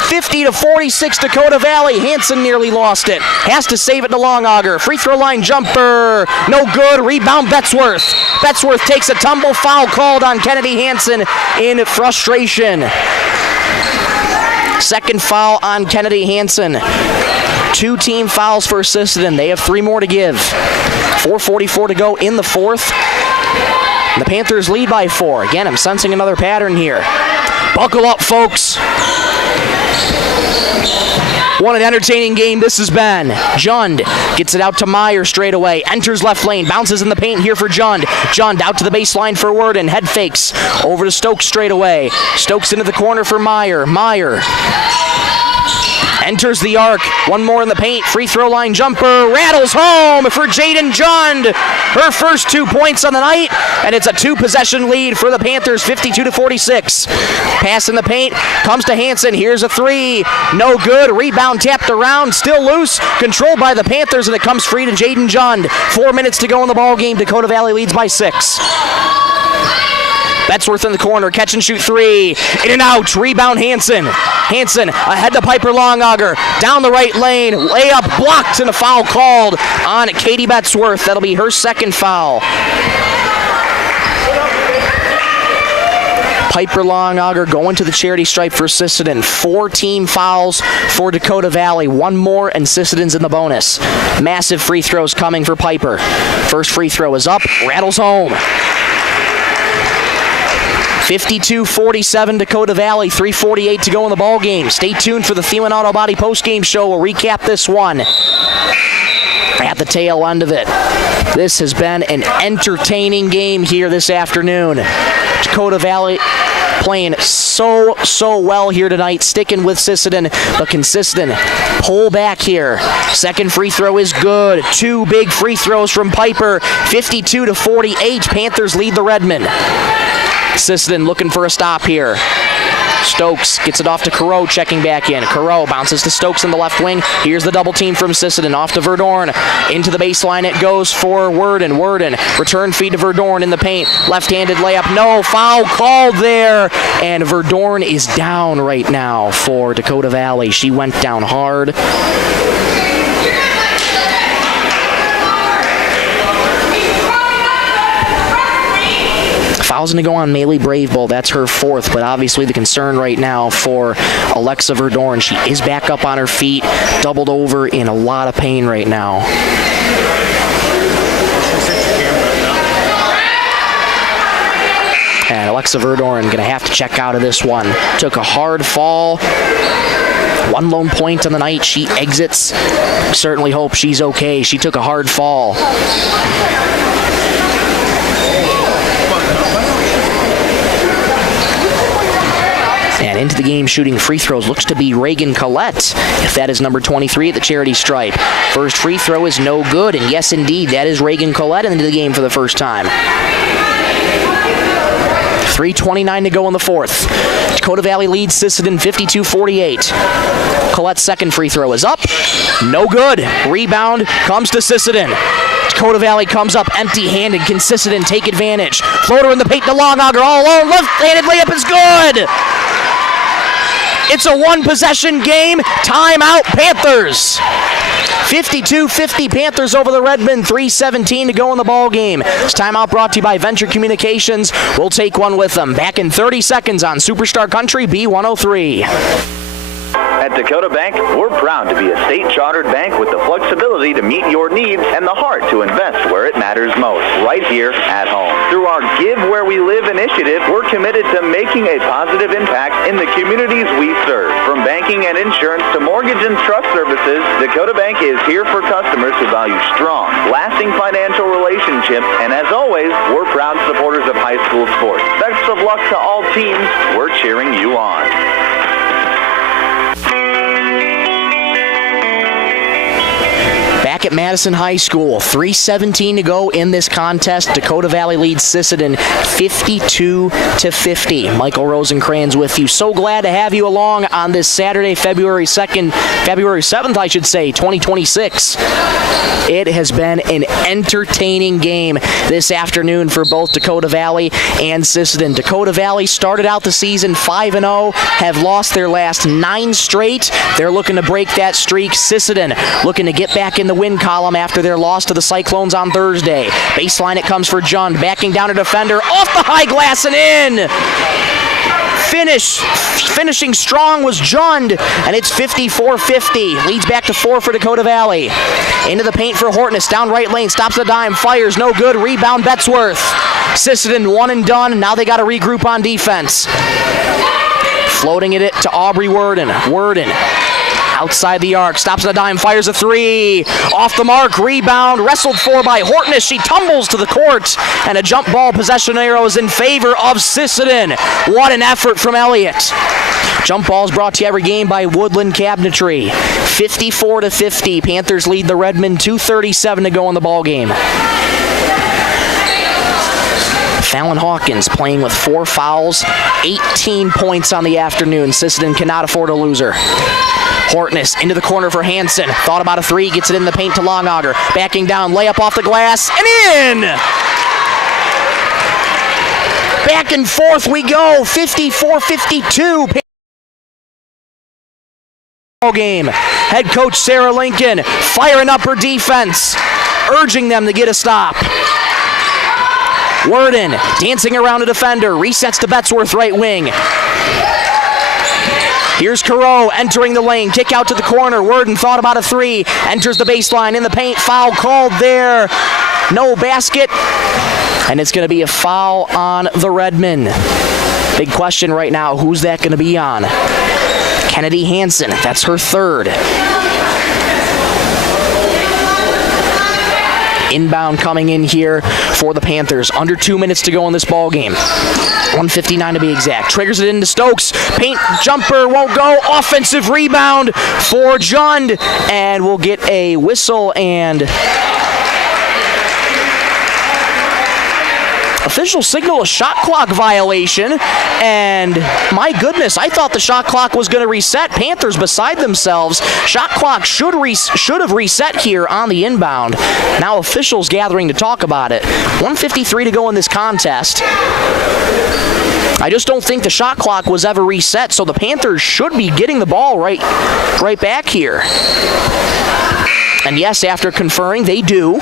50-46 Dakota Valley. Hanson nearly lost it. Has to save it to Longauger. Free throw line jumper. No good. Rebound Betzworth. Betzworth takes a tumble. Foul called on Kennedy Hanson in frustration. Second foul on Kennedy Hanson. 2 team fouls for Sisseton. They have 3 more to give. 4:44 to go in the 4th. The Panthers lead by 4. Again, I'm sensing another pattern here. Buckle up, folks. What an entertaining game this has been. Jund gets it out to Meyer straight away. Enters left lane. Bounces in the paint here for Jund. Jund out to the baseline for Worden. Head fakes over to Stokes straight away. Stokes into the corner for Meyer. Meyer enters the arc. 1 more in the paint. Free throw line jumper. Rattles home for Jaden Jund. Her first 2 points on the night, and it's a 2-possession lead for the Panthers, 52-46. Pass in the paint. Comes to Hanson. Here's a 3. No good. Rebound tapped around. Still loose. Controlled by the Panthers, and it comes free to Jaden Jund. 4 minutes to go in the ball game. Dakota Valley leads by 6. Betzworth in the corner, catch and shoot 3. In and out, rebound Hanson. Hanson ahead to Piper Longauger. Down the right lane, layup blocked, and a foul called on Katie Betzworth. That'll be her 2nd foul. Piper Longauger going to the charity stripe for Sisseton. 4 team fouls for Dakota Valley. 1 more, and Sisseton's in the bonus. Massive free throws coming for Piper. First free throw is up, rattles home. 52-47 Dakota Valley, 3:48 to go in the ball game. Stay tuned for the Thielen Auto Body postgame show. We'll recap this one at the tail end of it. This has been an entertaining game here this afternoon. Dakota Valley playing so well here tonight, sticking with Sisseton, but can Sisseton pull back here? Second free throw is good. 2 big free throws from Piper. 52-48. Panthers lead the Redmen. Sisseton looking for a stop here. Stokes gets it off to Careau, checking back in. Careau bounces to Stokes in the left wing. Here's the double team from Sisseton. Off to Verdorn. Into the baseline it goes for Worden. Worden, return feed to Verdorn in the paint. Left-handed layup. No, foul called there. And Verdorn is down right now for Dakota Valley. She went down hard. Foul's going to go on Maylee Bravebowl. That's her 4th, but obviously the concern right now for Alexa Verdorn. She is back up on her feet, doubled over, in a lot of pain right now. And Alexa Verdorn going to have to check out of this one. Took a hard fall. 1 lone point on the night. She exits. Certainly hope she's okay. She took a hard fall. And into the game shooting free throws looks to be Reagan Collette, if that is number 23 at the charity stripe. First free throw is no good, and yes, indeed, that is Reagan Collette into the game for the first time. 3:29 to go in the 4th. Dakota Valley leads Sisseton 52-48. Colette's second free throw is up. No good. Rebound comes to Sisseton. Dakota Valley comes up empty-handed. Can Sisseton take advantage? Floater in the paint to Longauger all alone. Left-handed layup is good. It's a 1-possession game. Timeout, Panthers. 52-50 Panthers over the Redmen. 3:17 to go in the ball game. This timeout brought to you by Venture Communications. We'll take one with them. Back in 30 seconds on Superstar Country B103. At Dakota Bank, we're proud to be a state-chartered bank with the flexibility to meet your needs and the heart to invest where it matters most, right here at home. Through our Give Where We Live initiative, we're committed to making a positive impact in the communities we serve. From banking and insurance to mortgage and trust services, Dakota Bank is here for customers who value strong, lasting financial relationships, and as always, we're proud supporters of high school sports. Best of luck to all teams. We're cheering you on. Back at Madison High School, 3:17 to go in this contest. Dakota Valley leads Sisseton 52-50. Michael Rosencrans with you. So glad to have you along on this Saturday, February 7th, I should say, 2026. It has been an entertaining game this afternoon for both Dakota Valley and Sisseton. Dakota Valley started out the season 5-0, have lost their last 9 straight. They're looking to break that streak. Sisseton looking to get back in the win column after their loss to the Cyclones on Thursday. Baseline it comes for Jund, backing down a defender, off the high glass and in! Finishing strong was Jund, and it's 54-50. Leads back to 4 for Dakota Valley. Into the paint for Hortness, down right lane, stops the dime, fires, no good, rebound Betzworth. Sisseton one and done, now they got to regroup on defense. Floating it to Aubrey Worden. Outside the arc, stops the dime, fires a 3. Off the mark, rebound, wrestled for by Hortness. She tumbles to the court, and a jump ball possession arrow is in favor of Sisseton. What an effort from Elliott. Jump balls brought to you every game by Woodland Cabinetry. 54-50, Panthers lead the Redmen. 2:37 to go in the ball game. Fallon Hawkins playing with 4 fouls, 18 points on the afternoon. Sisseton cannot afford a loser. Hortness into the corner for Hansen. Thought about a 3, gets it in the paint to Longauger. Backing down, layup off the glass, and in! Back and forth we go, 54-52. Game. Head coach Sarah Lincoln firing up her defense, urging them to get a stop. Worden dancing around a defender, resets to Betzworth right wing. Here's Careau entering the lane, kick out to the corner. Worden thought about a 3, enters the baseline in the paint, foul called there. No basket, and it's going to be a foul on the Redmen. Big question right now, who's that going to be on? Kennedy Hansen, that's her 3rd. Inbound coming in here for the Panthers. Under 2 minutes to go in this ball game. 1:59 to be exact. Triggers it into Stokes. Paint jumper won't go. Offensive rebound for Jund. And we'll get a whistle and official signal a shot clock violation, and my goodness, I thought the shot clock was going to reset. Panthers beside themselves. Shot clock should have reset here on the inbound. Now officials gathering to talk about it. 1:53 to go in this contest. I just don't think the shot clock was ever reset, so the Panthers should be getting the ball right back here. And yes, after conferring, they do.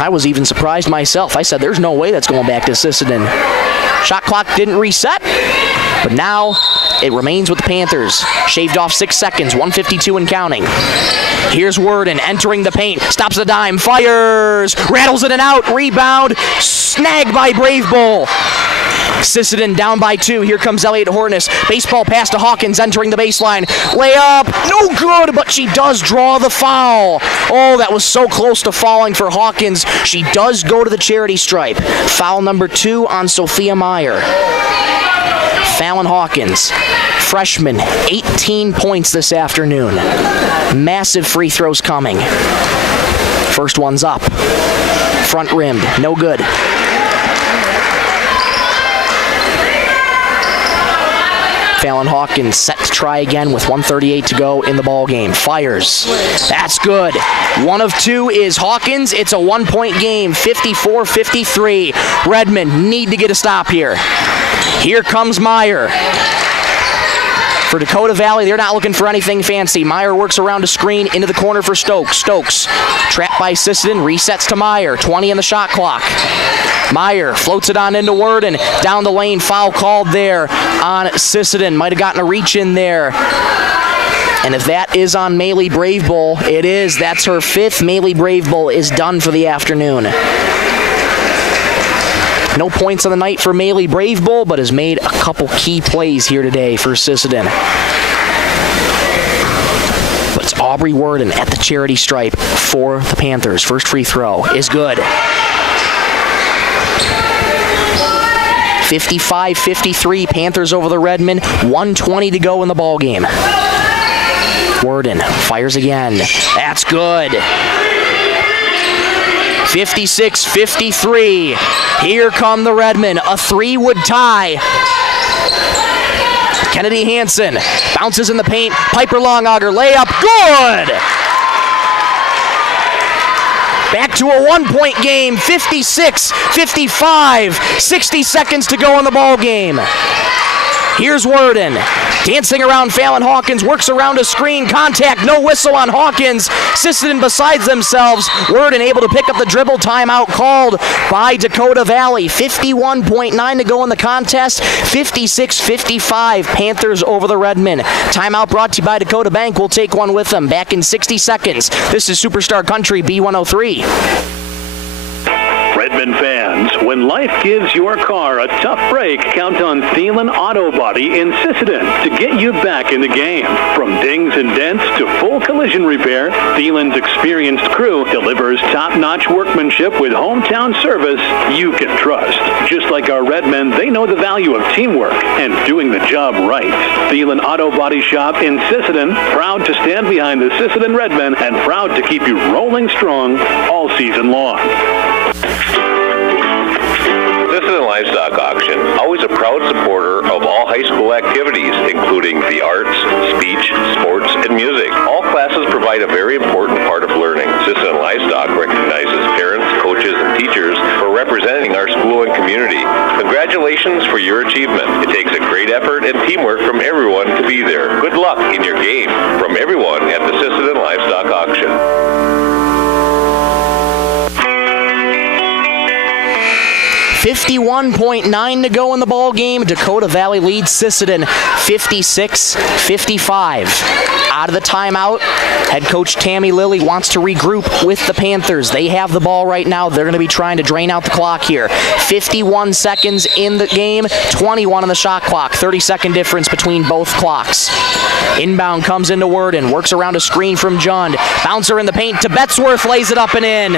I was even surprised myself. I said, there's no way that's going back to Sisseton. Shot clock didn't reset, but now it remains with the Panthers. Shaved off 6 seconds, 1:52 and counting. Here's Worden entering the paint, stops the dime, fires, rattles it and out, rebound, snagged by Brave Bull. Sisseton down by 2. Here comes Elliott Hortness. Baseball pass to Hawkins entering the baseline. Layup, no good, but she does draw the foul. Oh, that was so close to falling for Hawkins. She does go to the charity stripe. Foul number 2 on Sophia Meyer. Fallon Hawkins, freshman, 18 points this afternoon. Massive free throws coming. First one's up. Front rimmed, no good. Fallon Hawkins set to try again with 1:38 to go in the ball game. Fires. That's good. 1 of 2 is Hawkins. It's a 1-point game, 54-53. Redmen need to get a stop here. Here comes Meyer. For Dakota Valley, they're not looking for anything fancy. Meyer works around a screen into the corner for Stokes. Stokes, trapped by Sisseton, resets to Meyer. 20 in the shot clock. Meyer floats it on into Worden. Down the lane, foul called there on Sisseton. Might have gotten a reach in there. And if that is on Maylee Bravebowl, it is. That's her 5th. Maylee Bravebowl is done for the afternoon. No points on the night for Maylee Bravebowl, but has made a couple key plays here today for Sisseton. But it's Aubrey Worden at the charity stripe for the Panthers. First free throw is good. 55-53, Panthers over the Redmen. 1:20 to go in the ball game. Worden fires again. That's good. 56-53. Here come the Redmen. A 3 would tie. Kennedy Hansen bounces in the paint. Piper Longauger layup. Good! Back to a 1-point game. 56-55. 60 seconds to go in the ball game. Here's Worden. Dancing around Fallon Hawkins, works around a screen, contact, no whistle on Hawkins. Sisseton besides themselves. Worden able to pick up the dribble, timeout called by Dakota Valley. 51.9 to go in the contest. 56-55, Panthers over the Redmen. Timeout brought to you by Dakota Bank. We'll take one with them. Back in 60 seconds. This is Superstar Country B103. Redmen fans, when life gives your car a tough break, count on Thielen Auto Body in Sisseton to get you back in the game. From dings and dents to full collision repair, Thielen's experienced crew delivers top-notch workmanship with hometown service you can trust. Just like our Redmen, they know the value of teamwork and doing the job right. Thielen Auto Body Shop in Sisseton, proud to stand behind the Sisseton Redmen and proud to keep you rolling strong all season long. Sisseton Livestock Auction, always a proud supporter of all high school activities, including the arts, speech, sports, and music. All classes provide a very important part of learning. Sisseton Livestock recognizes parents, coaches, and teachers for representing our school and community. Congratulations for your achievement. It takes a great effort and teamwork from everyone to be there. Good luck in your game from everyone at the Sisseton Livestock Auction. 51.9 to go in the ball game. Dakota Valley leads Sisseton 56-55. Out of the timeout, head coach Tammy Lilly wants to regroup with the Panthers. They have the ball right now. They're going to be trying to drain out the clock here. 51 seconds in the game, 21 on the shot clock. 30-second difference between both clocks. Inbound comes into Worden, works around a screen from Jund. Bouncer in the paint to Betzworth, lays it up and in.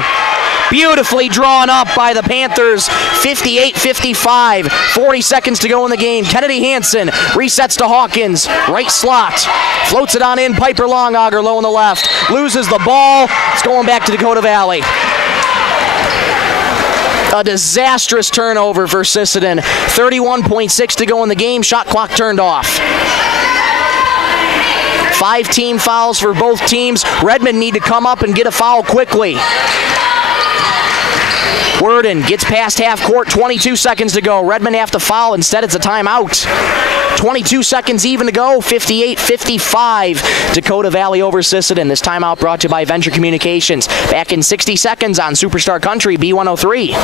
Beautifully drawn up by the Panthers. 58-55. 40 seconds to go in the game. Kennedy Hansen resets to Hawkins. Right slot. Floats it on in. Piper Longauger low on the left. Loses the ball. It's going back to Dakota Valley. A disastrous turnover for Sisseton. 31.6 to go in the game. Shot clock turned off. 5 team fouls for both teams. Redmen need to come up and get a foul quickly. Worden gets past half court, 22 seconds to go. Redmen have to foul. Instead, it's a timeout. 22 seconds even to go. 58-55. Dakota Valley over Sisseton. This timeout brought to you by Venture Communications. Back in 60 seconds on Superstar Country B103.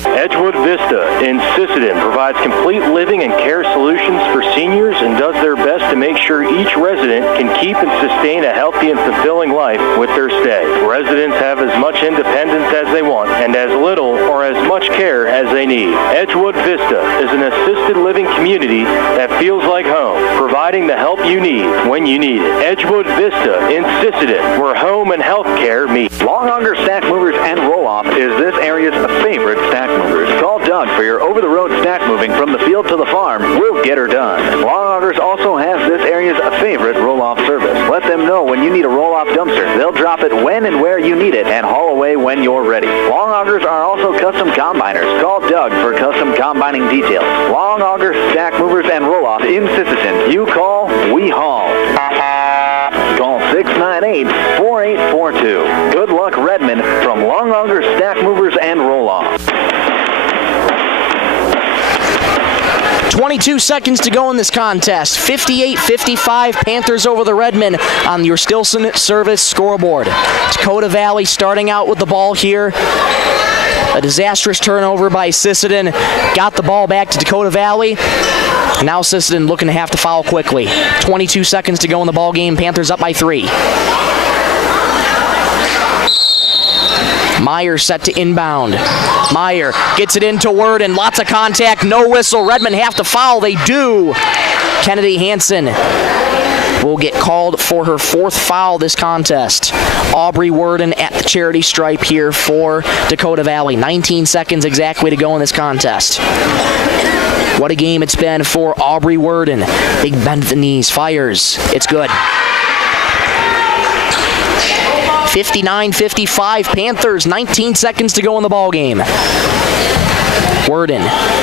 Edgewood Vista in Sisseton provides complete living and care solutions for seniors and does their best to make sure each resident can keep and sustain a healthy and fulfilling life with their stay. Residents have as much independence as they want and as little or as much care as they need. Edgewood Vista is an assisted living community that feels like home, providing the help you need when you need it. Edgewood Vista in Sisseton, where home and health care meet. Longauger Stack Movers and Roll-Off is this area's favorite stack movers. Call Doug for your over-the-road stack moving from the field to the farm. We'll get her done. Longaugers also has this area's favorite roll-off service. Let them know when you need a roll-off dumpster. They'll drop it when and where you need it and haul away when you're ready. Longaugers are also custom combiners. Call Doug for custom combining details. Longaugers Stack Movers and Roll-Off in Sisseton. You call, we haul. Call 698-4842. Good luck, Redmen, from Longaugers Stack Movers and Roll-Off. 22 seconds to go in this contest. 58-55, Panthers over the Redmen on your Stilson service scoreboard. Dakota Valley starting out with the ball here. A disastrous turnover by Sisseton. Got the ball back to Dakota Valley. Now Sisseton looking to have to foul quickly. 22 seconds to go in the ball game. Panthers up by 3. Meyer set to inbound. Meyer gets it into Worden. Lots of contact. No whistle. Redmen have to foul. They do. Kennedy Hansen will get called for her 4th foul this contest. Aubrey Worden at the charity stripe here for Dakota Valley. 19 seconds exactly to go in this contest. What a game it's been for Aubrey Worden. Big bend of the knees. Fires. It's good. 59-55, Panthers, 19 seconds to go in the ball game. Worden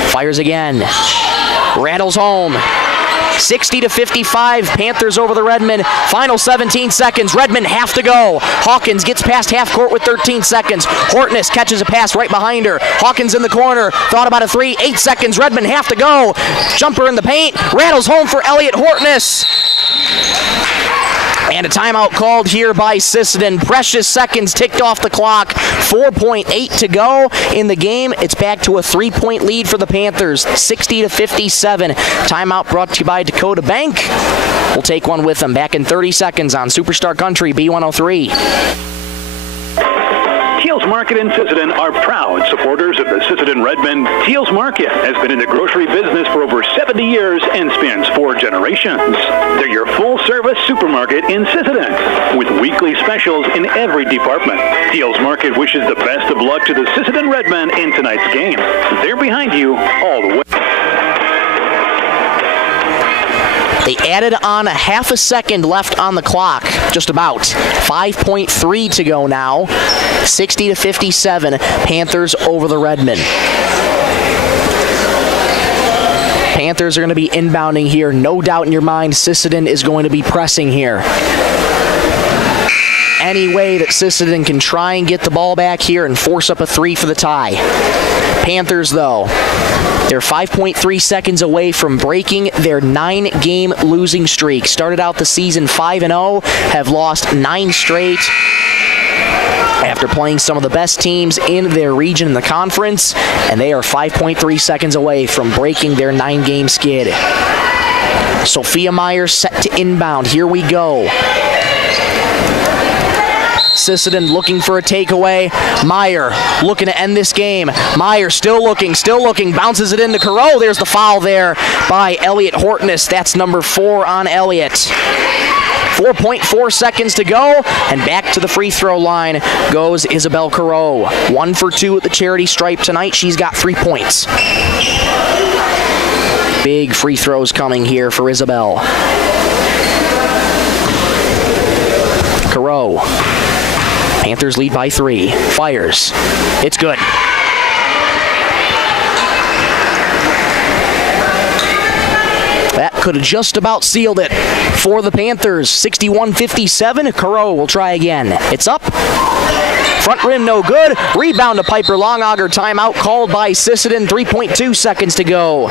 fires again. Rattles home. 60-55, Panthers over the Redmen. Final 17 seconds. Redmen have to go. Hawkins gets past half court with 13 seconds. Hortness catches a pass right behind her. Hawkins in the corner. Thought about a 3. 8 seconds. Redmen have to go. Jumper in the paint. Rattles home for Elliot Hortness. And a timeout called here by Sisseton. Precious seconds ticked off the clock. 4.8 to go in the game. It's back to a 3-point lead for the Panthers. 60-57. Timeout brought to you by Dakota Bank. We'll take one with them back in 30 seconds on Superstar Country B103. Teals Market in Sisseton are proud supporters of the Sisseton Redmen. Teals Market has been in the grocery business for over 70 years and spans 4 generations. They're your full-service supermarket in Sisseton with weekly specials in every department. Teals Market wishes the best of luck to the Sisseton Redmen in tonight's game. They're behind you all the way. They added on a half a second left on the clock, just about. 5.3 to go now. 60-57, Panthers over the Redmen. Panthers are going to be inbounding here. No doubt in your mind, Sisseton is going to be pressing here. Any way that Sisseton can try and get the ball back here and force up a 3 for the tie. Panthers, though, they're 5.3 seconds away from breaking their 9-game losing streak. Started out the season 5-0, have lost 9 straight after playing some of the best teams in their region in the conference, and they are 5.3 seconds away from breaking their 9-game skid. Sophia Meyer set to inbound. Here we go. Sisseton looking for a takeaway. Meyer looking to end this game. Meyer still looking, bounces it into Careau. There's the foul there by Elliot Hortness. That's number 4 on Elliot. 4.4 seconds to go, and back to the free throw line goes Isabel Careau. 1 for 2 at the charity stripe tonight. She's got 3 points. Big free throws coming here for Isabel. Careau. Panthers lead by 3. Fires. It's good. That could have just about sealed it for the Panthers. 61-57. Careau will try again. It's up. Front rim no good. Rebound to Piper Longauger. Timeout called by Sisseton. 3.2 seconds to go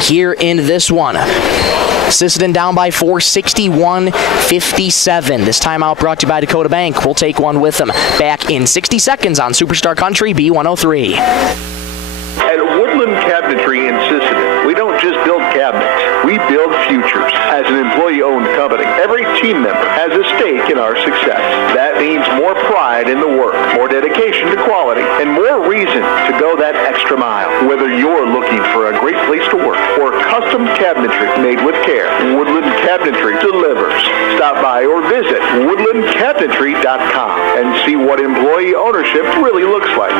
here in this one. Sisseton down by 4, 61-57. This timeout brought to you by Dakota Bank. We'll take one with them back in 60 seconds on Superstar Country B103. At Woodland Cabinetry in Sisseton, we don't just build cabinets, we build futures. As an employee-owned company, every team member has a stake in our success. That means more pride in the work, more dedication to quality, and more reason to go that extra mile. Whether you're looking for a great place to work or custom cabinetry made with care, Woodland Cabinetry delivers. Stop by or visit woodlandcabinetry.com and see what employee ownership really looks like.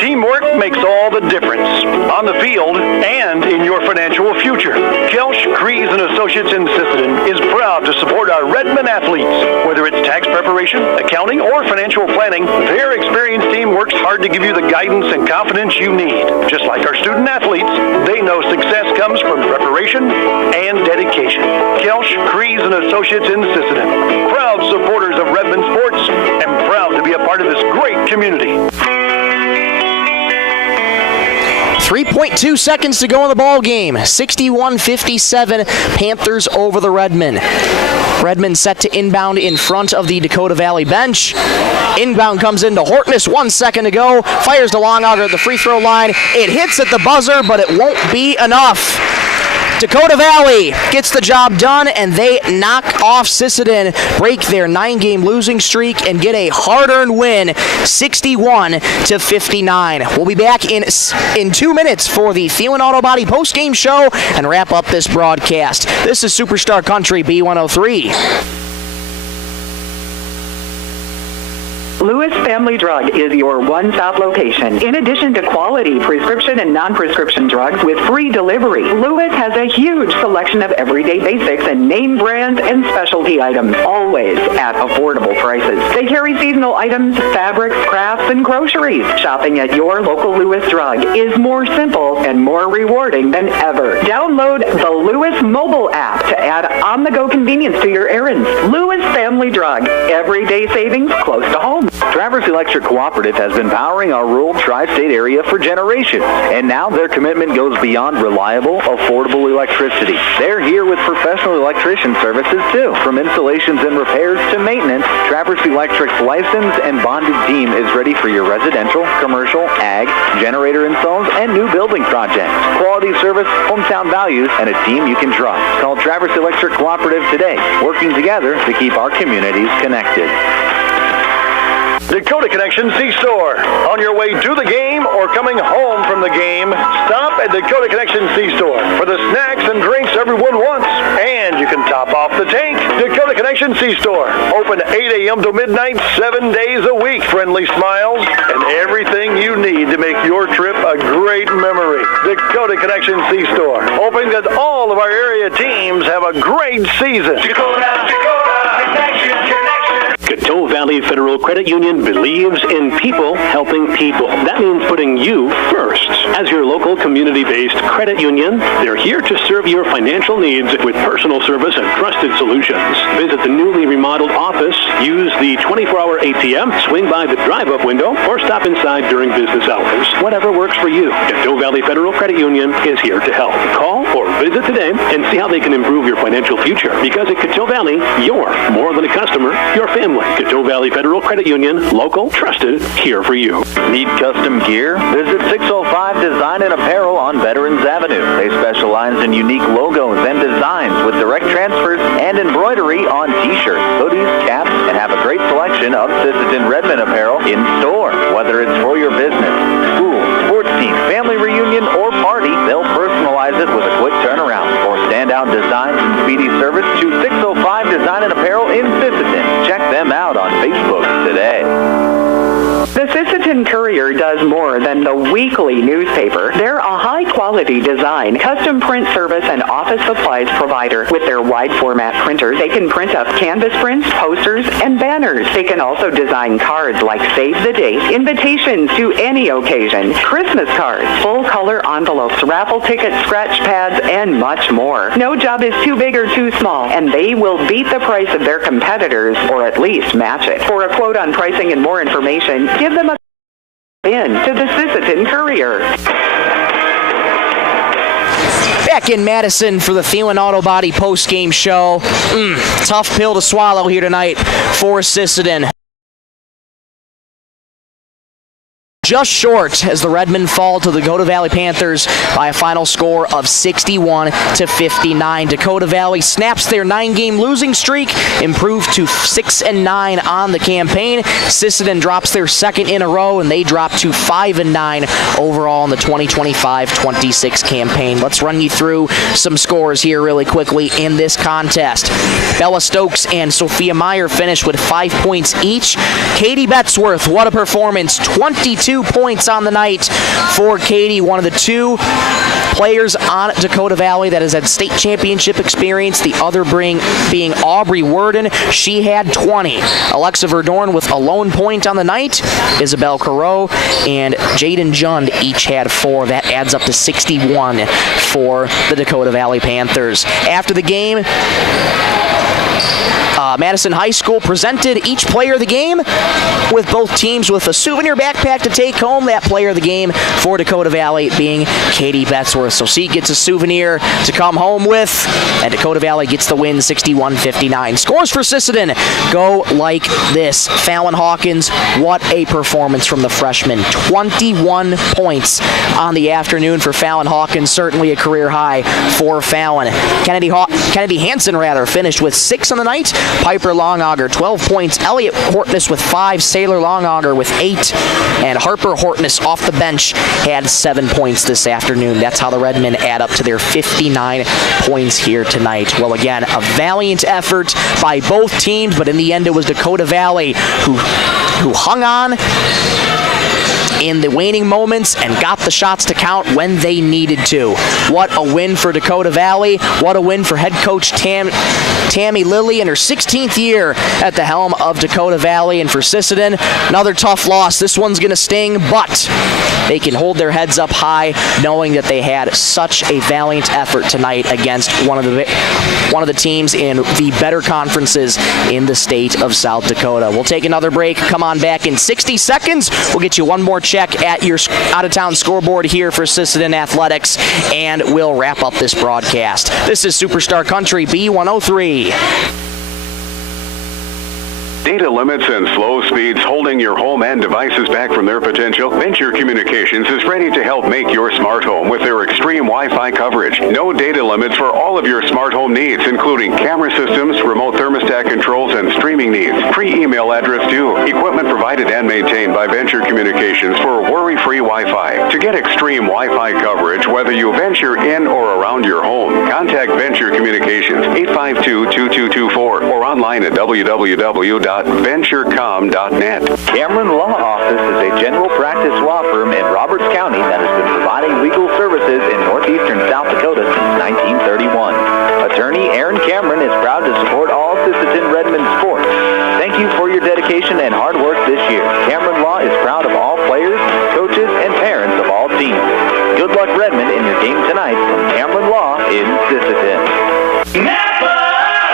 Teamwork makes all the difference on the field and in your financial future. Kelsch, Kreese & Associates in Sisseton is proud to support our Redmen athletes. Whether it's tax preparation, accounting, or financial planning, their experienced team works hard to give you the guidance and confidence you need. Just like our student athletes, they know success comes from preparation and dedication. Kelsch, Kreese & Associates in Sisseton, proud supporters of Redmen sports and proud to be a part of this great community. 3.2 seconds to go in the ball game. 61-57, Panthers over the Redmen. Redmen set to inbound in front of the Dakota Valley bench. Inbound comes into Hortness, 1 second to go. Fires to Longauger at the free throw line. It hits at the buzzer, but it won't be enough. Dakota Valley gets the job done, and they knock off Sisseton, break their 9-game losing streak, and get a hard-earned win, 61-59. We'll be back in 2 minutes for the Thielen Auto Body post-game show and wrap up this broadcast. This is Superstar Country B103. Lewis Family Drug is your one-stop location. In addition to quality prescription and non-prescription drugs with free delivery, Lewis has a huge selection of everyday basics and name brands and specialty items, always at affordable prices. They carry seasonal items, fabrics, crafts, and groceries. Shopping at your local Lewis Drug is more simple and more rewarding than ever. Download the Lewis mobile app to add on-the-go convenience to your errands. Lewis Family Drug, everyday savings close to home. Traverse Electric Cooperative has been powering our rural tri-state area for generations, and now their commitment goes beyond reliable, affordable electricity. They're here with professional electrician services too. From installations and repairs to maintenance, Traverse Electric's licensed and bonded team is ready for your residential, commercial, ag, generator installs, and new building projects. Quality service, hometown values, and a team you can trust. Call Traverse Electric Cooperative today, working together to keep our communities connected. Dakota Connection C-Store. On your way to the game or coming home from the game, stop at Dakota Connection C-Store for the snacks and drinks everyone wants. And you can top off the tank. Dakota Connection C-Store. Open 8 a.m. to midnight, 7 days a week. Friendly smiles and everything you need to make your trip a great memory. Dakota Connection C-Store. Hoping that all of our area teams have a great season. Dakota Connection. Dakota Valley Federal Credit Union believes in people helping people. That means putting you first. As your local community-based credit union, they're here to serve your financial needs with personal service and trusted solutions. Visit the newly remodeled office, use the 24-hour ATM, swing by the drive-up window, or stop inside during business hours. Whatever works for you, Dakota Valley Federal Credit Union is here to help. Call or visit today and see how they can improve your financial future. Because at Dakota Valley, you're more than a customer, you're family. Dakota Valley Federal Credit Union, local, trusted, here for you. Need custom gear? Visit 605 Design and Apparel on Veterans Avenue. They specialize in unique logos and designs with direct transfers and embroidery on t-shirts, hoodies, caps, and have a great selection of Sisseton Redmond apparel in store. Whether it's for your business, school, sports team, family reunion, or party, they'll personalize it with a quick turnaround. For standout designs and speedy service, choose 605 Design and Apparel in Sisseton. Check them out on Facebook today. The Sisseton Courier does more than the weekly newspaper. They're a high-quality design, custom print service, and office supplies provider. With their wide-format printers, they can print up canvas prints, posters, and banners. They can also design cards like Save the Date, invitations to any occasion, Christmas cards, full-color envelopes, raffle tickets, scratch pads, and much more. No job is too big or too small, and they will beat the price of their competitors, or at least match it. For a quote on pricing and more information, give them a in to the Sisseton Courier. Back in Madison for the Thielen Auto Body post-game show. Tough pill to swallow here tonight for Sisseton. Just short as the Redmen fall to the Dakota Valley Panthers by a final score of 61-59. Dakota Valley snaps their 9-game losing streak, improved to 6-9 on the campaign. Sisseton drops their second in a row, and they drop to 5-9 overall in the 2025-26 campaign. Let's run you through some scores here really quickly in this contest. Bella Stokes and Sophia Meyer finished with 5 points each. Katie Betzworth, what a performance. 22 points on the night for Katie, one of the two players on Dakota Valley that has had state championship experience, the other being Aubrey Worden. She had 20. Alexa Verdorn with a lone point on the night. Isabel Carreau and Jaden Jund each had 4. That adds up to 61 for the Dakota Valley Panthers. After the game, Madison High School presented each player of the game with both teams with a souvenir backpack to take home. That player of the game for Dakota Valley being Katie Betzworth. So Seat gets a souvenir to come home with, and Dakota Valley gets the win 61-59. Scores for Sisseton go like this. Fallon Hawkins, what a performance from the freshman. 21 points on the afternoon for Fallon Hawkins, certainly a career high for Fallon. Kennedy Hansen finished with 6 on the night. Piper Longauger 12 points. Elliot Hortness with 5. Sailor Longauger with 8. And Harper Hortness off the bench had 7 points this afternoon. That's how the Redmen add up to their 59 points here tonight. Well, again, a valiant effort by both teams, but in the end it was Dakota Valley who hung on in the waning moments and got the shots to count when they needed to. What a win for Dakota Valley. What a win for head coach Tammy Lilly in her 16th year at the helm of Dakota Valley. And for Sisseton, another tough loss. This one's going to sting, but they can hold their heads up high knowing that they had such a valiant effort tonight against one of the teams in the better conferences in the state of South Dakota. We'll take another break. Come on back in 60 seconds. We'll get you one more check at your out-of-town scoreboard here for Sisseton Athletics, and we'll wrap up this broadcast. This is Superstar Country B103. Data limits and slow speeds holding your home and devices back from their potential? Venture Communications is ready to help make your smart home with their extreme Wi-Fi coverage. No data limits for all of your smart home needs, including camera systems, remote thermostat controls, and streaming needs. Free email address due. Equipment provided and maintained by Venture Communications for worry-free Wi-Fi. To get extreme Wi-Fi coverage, whether you venture in or around your home, contact Venture Communications 852-2224 or online at www.venturecom.net. Cameron Law Office is a general practice law firm in Roberts County that has been providing legal services in northeastern South Dakota since 1931. Attorney Aaron Cameron is proud to support all Sisseton Redmond sports. Thank you for your dedication and hard work this year. Cameron Law is proud of all players, coaches, and parents of all teams. Good luck, Redmond, in your game tonight from Cameron Law in Sisseton.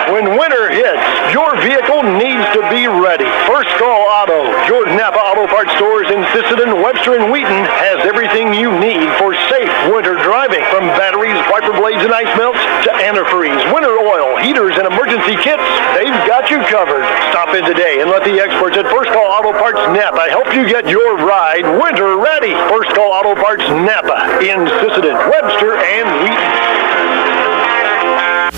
When winter hits, your vehicle needs to be ready. First Call Auto, Jordan Napa Auto Parts stores in Sisseton, Webster, and Wheaton has everything you need for safe winter driving. From batteries, wiper blades, and ice melts to antifreeze, winter oil, heaters, and emergency kits, they've got you covered. Stop in today and let the experts at First Call Auto Parts Napa help you get your ride winter ready. First Call Auto Parts Napa in Sisseton, Webster, and Wheaton.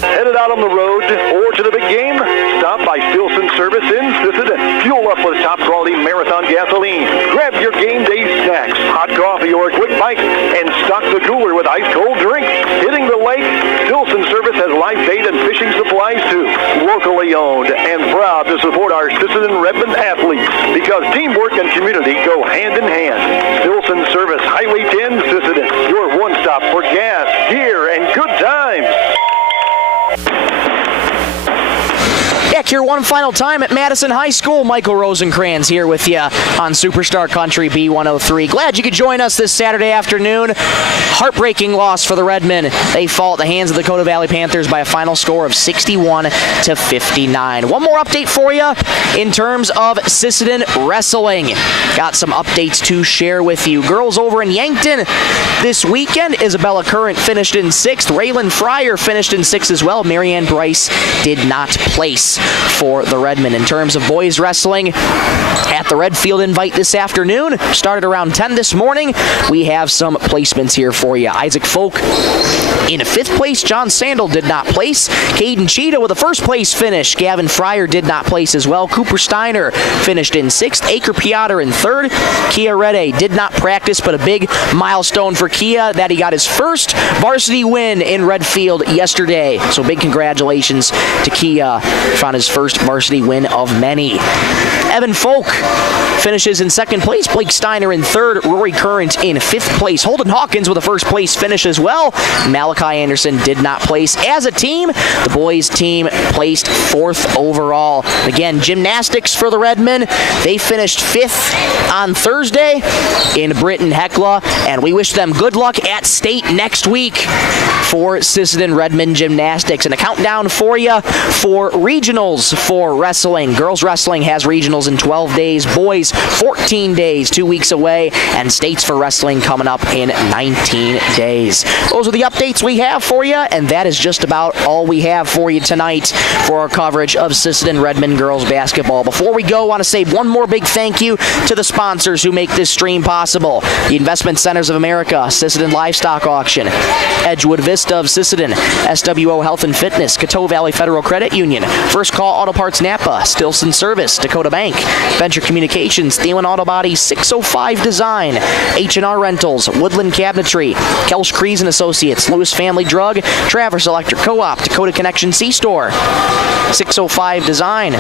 Headed out on the road or to the big game? Stop by Stilson Service in Sisseton. Fuel up with top quality Marathon gasoline. Grab your game day snacks, hot coffee, or a quick bite, and stock the cooler with ice cold drinks. Hitting the lake? Stilson Service has live bait and fishing supplies too. Locally owned and proud to support our Sisseton Redmond athletes because teamwork and community go hand in hand. Stilson Service, Highway 10, Sisseton. Your one stop for gas, gear, and good times. Back here one final time at Madison High School. Michael Rosencrans here with you on Superstar Country B103. Glad you could join us this Saturday afternoon. Heartbreaking loss for the Redmen. They fall at the hands of the Dakota Valley Panthers by a final score of 61-59. One more update for you in terms of Sisseton wrestling. Got some updates to share with you. Girls over in Yankton this weekend. Isabella Current finished in 6th. Raylan Fryer finished in 6th as well. Marianne Bryce did not place for the Redmen. In terms of boys wrestling, at the Redfield Invite this afternoon, started around 10 this morning, we have some placements here for you. Isaac Folk in 5th place. John Sandel did not place. Caden Cheetah with a 1st place finish. Gavin Fryer did not place as well. Cooper Steiner finished in 6th. Aker Piotr in 3rd. Kia Rede did not practice, but a big milestone for Kia that he got his first varsity win in Redfield yesterday. So big congratulations to Kia on his first varsity win of many. Evan Folk finishes in 2nd place. Blake Steiner in 3rd. Rory Current in 5th place. Holden Hawkins with a 1st place finish as well. Malachi Anderson did not place. As a team, the boys team placed 4th overall. Again, gymnastics for the Redmen. They finished 5th on Thursday in Britain Hecla, and we wish them good luck at state next week for Sisseton Redmond Gymnastics. And a countdown for you for regionals regionals for wrestling. Girls wrestling has regionals in 12 days. Boys, 14 days, 2 weeks away. And states for wrestling coming up in 19 days. Those are the updates we have for you, and that is just about all we have for you tonight for our coverage of Sisseton Redmond girls basketball. Before we go, I want to say one more big thank you to the sponsors who make this stream possible. The Investment Centers of America, Sisseton Livestock Auction, Edgewood Vista of Sisseton, SWO Health and Fitness, Coteau Valley Federal Credit Union, First Call Auto Parts Napa, Stilson Service, Dakota Bank, Venture Communications, Thielen Auto Body, 605 Design, H&R Rentals, Woodland Cabinetry, Kelsch Kreese & Associates, Lewis Family Drug, Traverse Electric Co-op, Dakota Connection C-Store, 605 Design,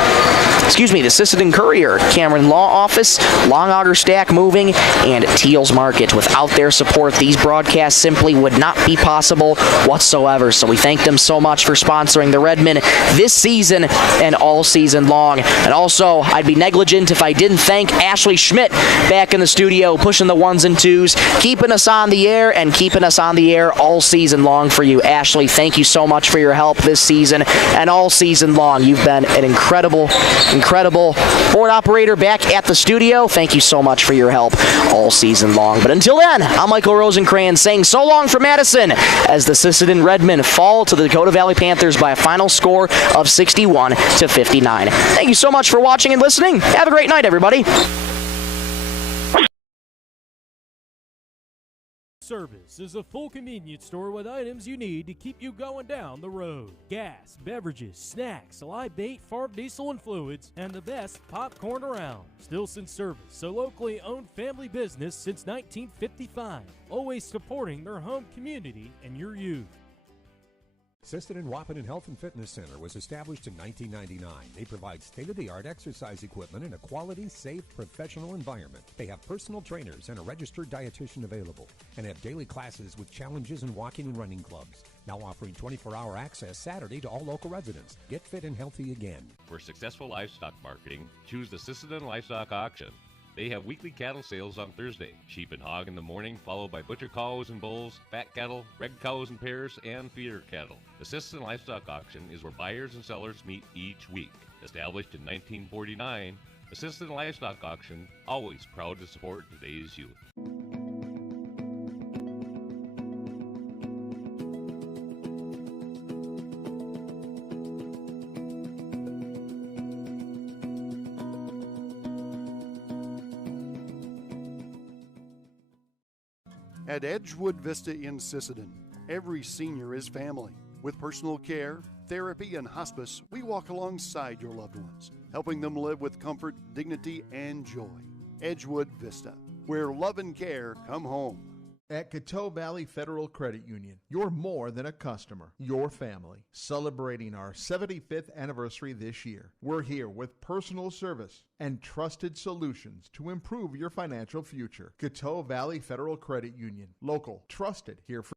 the Sisseton Courier, Cameron Law Office, Long Auger Stack Moving, and Teals Market. Without their support, these broadcasts simply would not be possible whatsoever. So we thank them so much for sponsoring the Redmen this season and all season long. And also, I'd be negligent if I didn't thank Ashley Schmidt back in the studio, pushing the ones and twos, keeping us on the air and keeping us on the air all season long for you. Ashley, thank you so much for your help this season and all season long. You've been an incredible board operator back at the studio. Thank you so much for your help all season long. But until then, I'm Michael Rosencrans saying so long from Madison as the Sisseton Redmen fall to the Dakota Valley Panthers by a final score of 61-59. Thank you so much for watching and listening. Have a great night, everybody. Service is a full convenience store with items you need to keep you going down the road. Gas, beverages, snacks, live bait, farm diesel and fluids, and the best popcorn around. Stilson Service, a locally owned family business since 1955, always supporting their home community and your youth. Sisseton Wahpeton Health and Fitness Center was established in 1999. They provide state-of-the-art exercise equipment in a quality, safe, professional environment. They have personal trainers and a registered dietitian available, and have daily classes with challenges in walking and running clubs. Now offering 24-hour access Saturday to all local residents. Get fit and healthy again. For successful livestock marketing, choose the Sisseton Livestock Auction. They have weekly cattle sales on Thursday. Sheep and hog in the morning, followed by butcher cows and bulls, fat cattle, red cows and pairs, and feeder cattle. The Sisseton Livestock Auction is where buyers and sellers meet each week. Established in 1949, the Sisseton Livestock Auction, always proud to support today's youth. At Edgewood Vista in Sisseton, every senior is family. With personal care, therapy, and hospice, we walk alongside your loved ones, helping them live with comfort, dignity, and joy. Edgewood Vista, where love and care come home. At Coteau Valley Federal Credit Union, you're more than a customer, you're family. Celebrating our 75th anniversary this year, we're here with personal service and trusted solutions to improve your financial future. Coteau Valley Federal Credit Union, local, trusted, here for